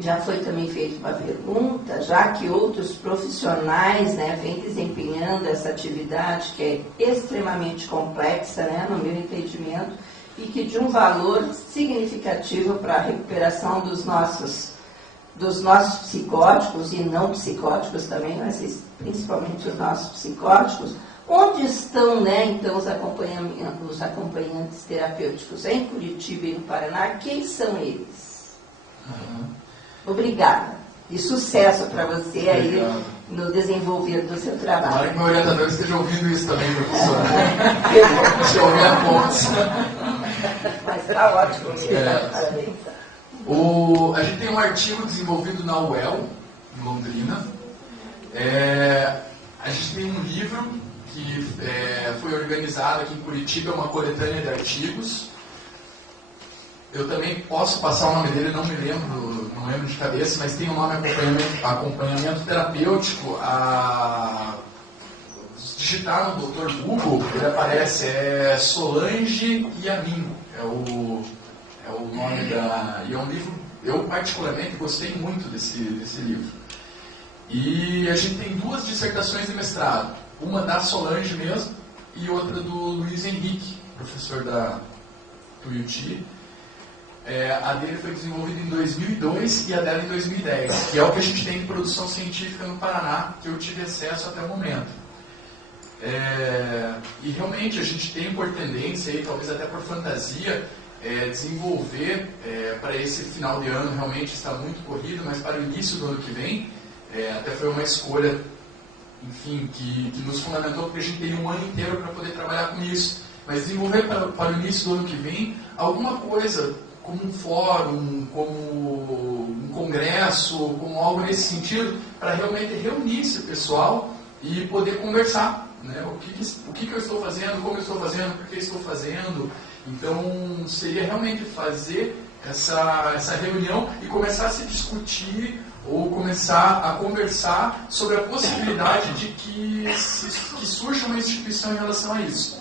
já foi também feita uma pergunta, já que outros profissionais, né, vêm desempenhando essa atividade que é extremamente complexa, né, no meu entendimento, e que de um valor significativo para a recuperação dos nossos psicóticos e não psicóticos também, mas principalmente os nossos psicóticos. Onde estão, né, então, os acompanhantes terapêuticos em Curitiba e no Paraná? Quem são eles? Obrigada. E sucesso para você aí no desenvolver do seu trabalho. Tomara que meu orientador esteja ouvindo isso também, professora. Deixa eu ouvir a ponte. Mas está ótimo. Parabéns. A gente tem um artigo desenvolvido na UEL, em Londrina. A gente tem um livro que foi organizado aqui em Curitiba, uma coletânea de artigos. Eu também posso passar o nome dele, não lembro de cabeça, mas tem o nome acompanhamento terapêutico. Digitar no Dr. Google, ele aparece, Solange Yamin, é o nome da... E é um livro, eu particularmente gostei muito desse livro. E a gente tem 2 dissertações de mestrado, uma da Solange mesmo e outra do Luiz Henrique, professor do UT. A dele foi desenvolvida em 2002 e a dela em 2010, que é o que a gente tem de produção científica no Paraná, que eu tive acesso até o momento. E realmente a gente tem por tendência, aí, talvez até por fantasia, desenvolver para esse final de ano, realmente está muito corrido, mas para o início do ano que vem, até foi uma escolha, enfim, que nos fundamentou, porque a gente tem um ano inteiro para poder trabalhar com isso. Mas desenvolver para o início do ano que vem alguma coisa, como um fórum, como um congresso, como algo nesse sentido, para realmente reunir esse pessoal e poder conversar, né? O que eu estou fazendo, como eu estou fazendo, por que estou fazendo. Então, seria realmente fazer essa reunião e começar a se discutir ou começar a conversar sobre a possibilidade de que surja uma instituição em relação a isso.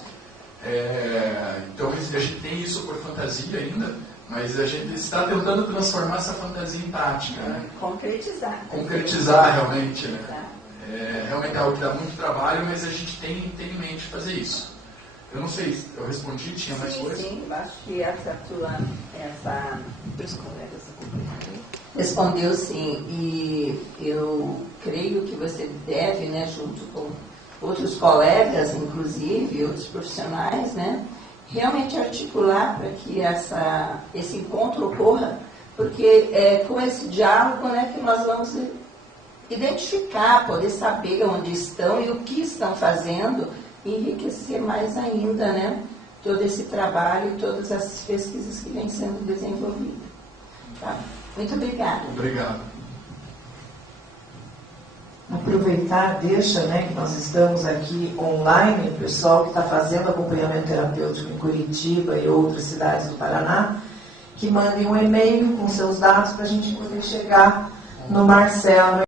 Então, a gente tem isso por fantasia ainda, mas a gente está tentando transformar essa fantasia em prática. Né? Concretizar realmente. Né? Realmente é algo que dá muito trabalho, mas a gente tem em mente fazer isso. Eu não sei se eu respondi, tinha mais coisa? Sim, acho que respondeu sim. E eu creio que você deve, né, junto com outros colegas, inclusive, outros profissionais, né, realmente articular para que esse encontro ocorra, porque com esse diálogo, né, que nós vamos identificar, poder saber onde estão e o que estão fazendo, e enriquecer mais ainda, né, todo esse trabalho e todas essas pesquisas que vêm sendo desenvolvidas. Tá? Muito obrigada. Obrigado. Aproveitar, deixa, né, que nós estamos aqui online, o pessoal que está fazendo acompanhamento terapêutico em Curitiba e outras cidades do Paraná, que mandem um e-mail com seus dados para a gente poder chegar no Marcelo.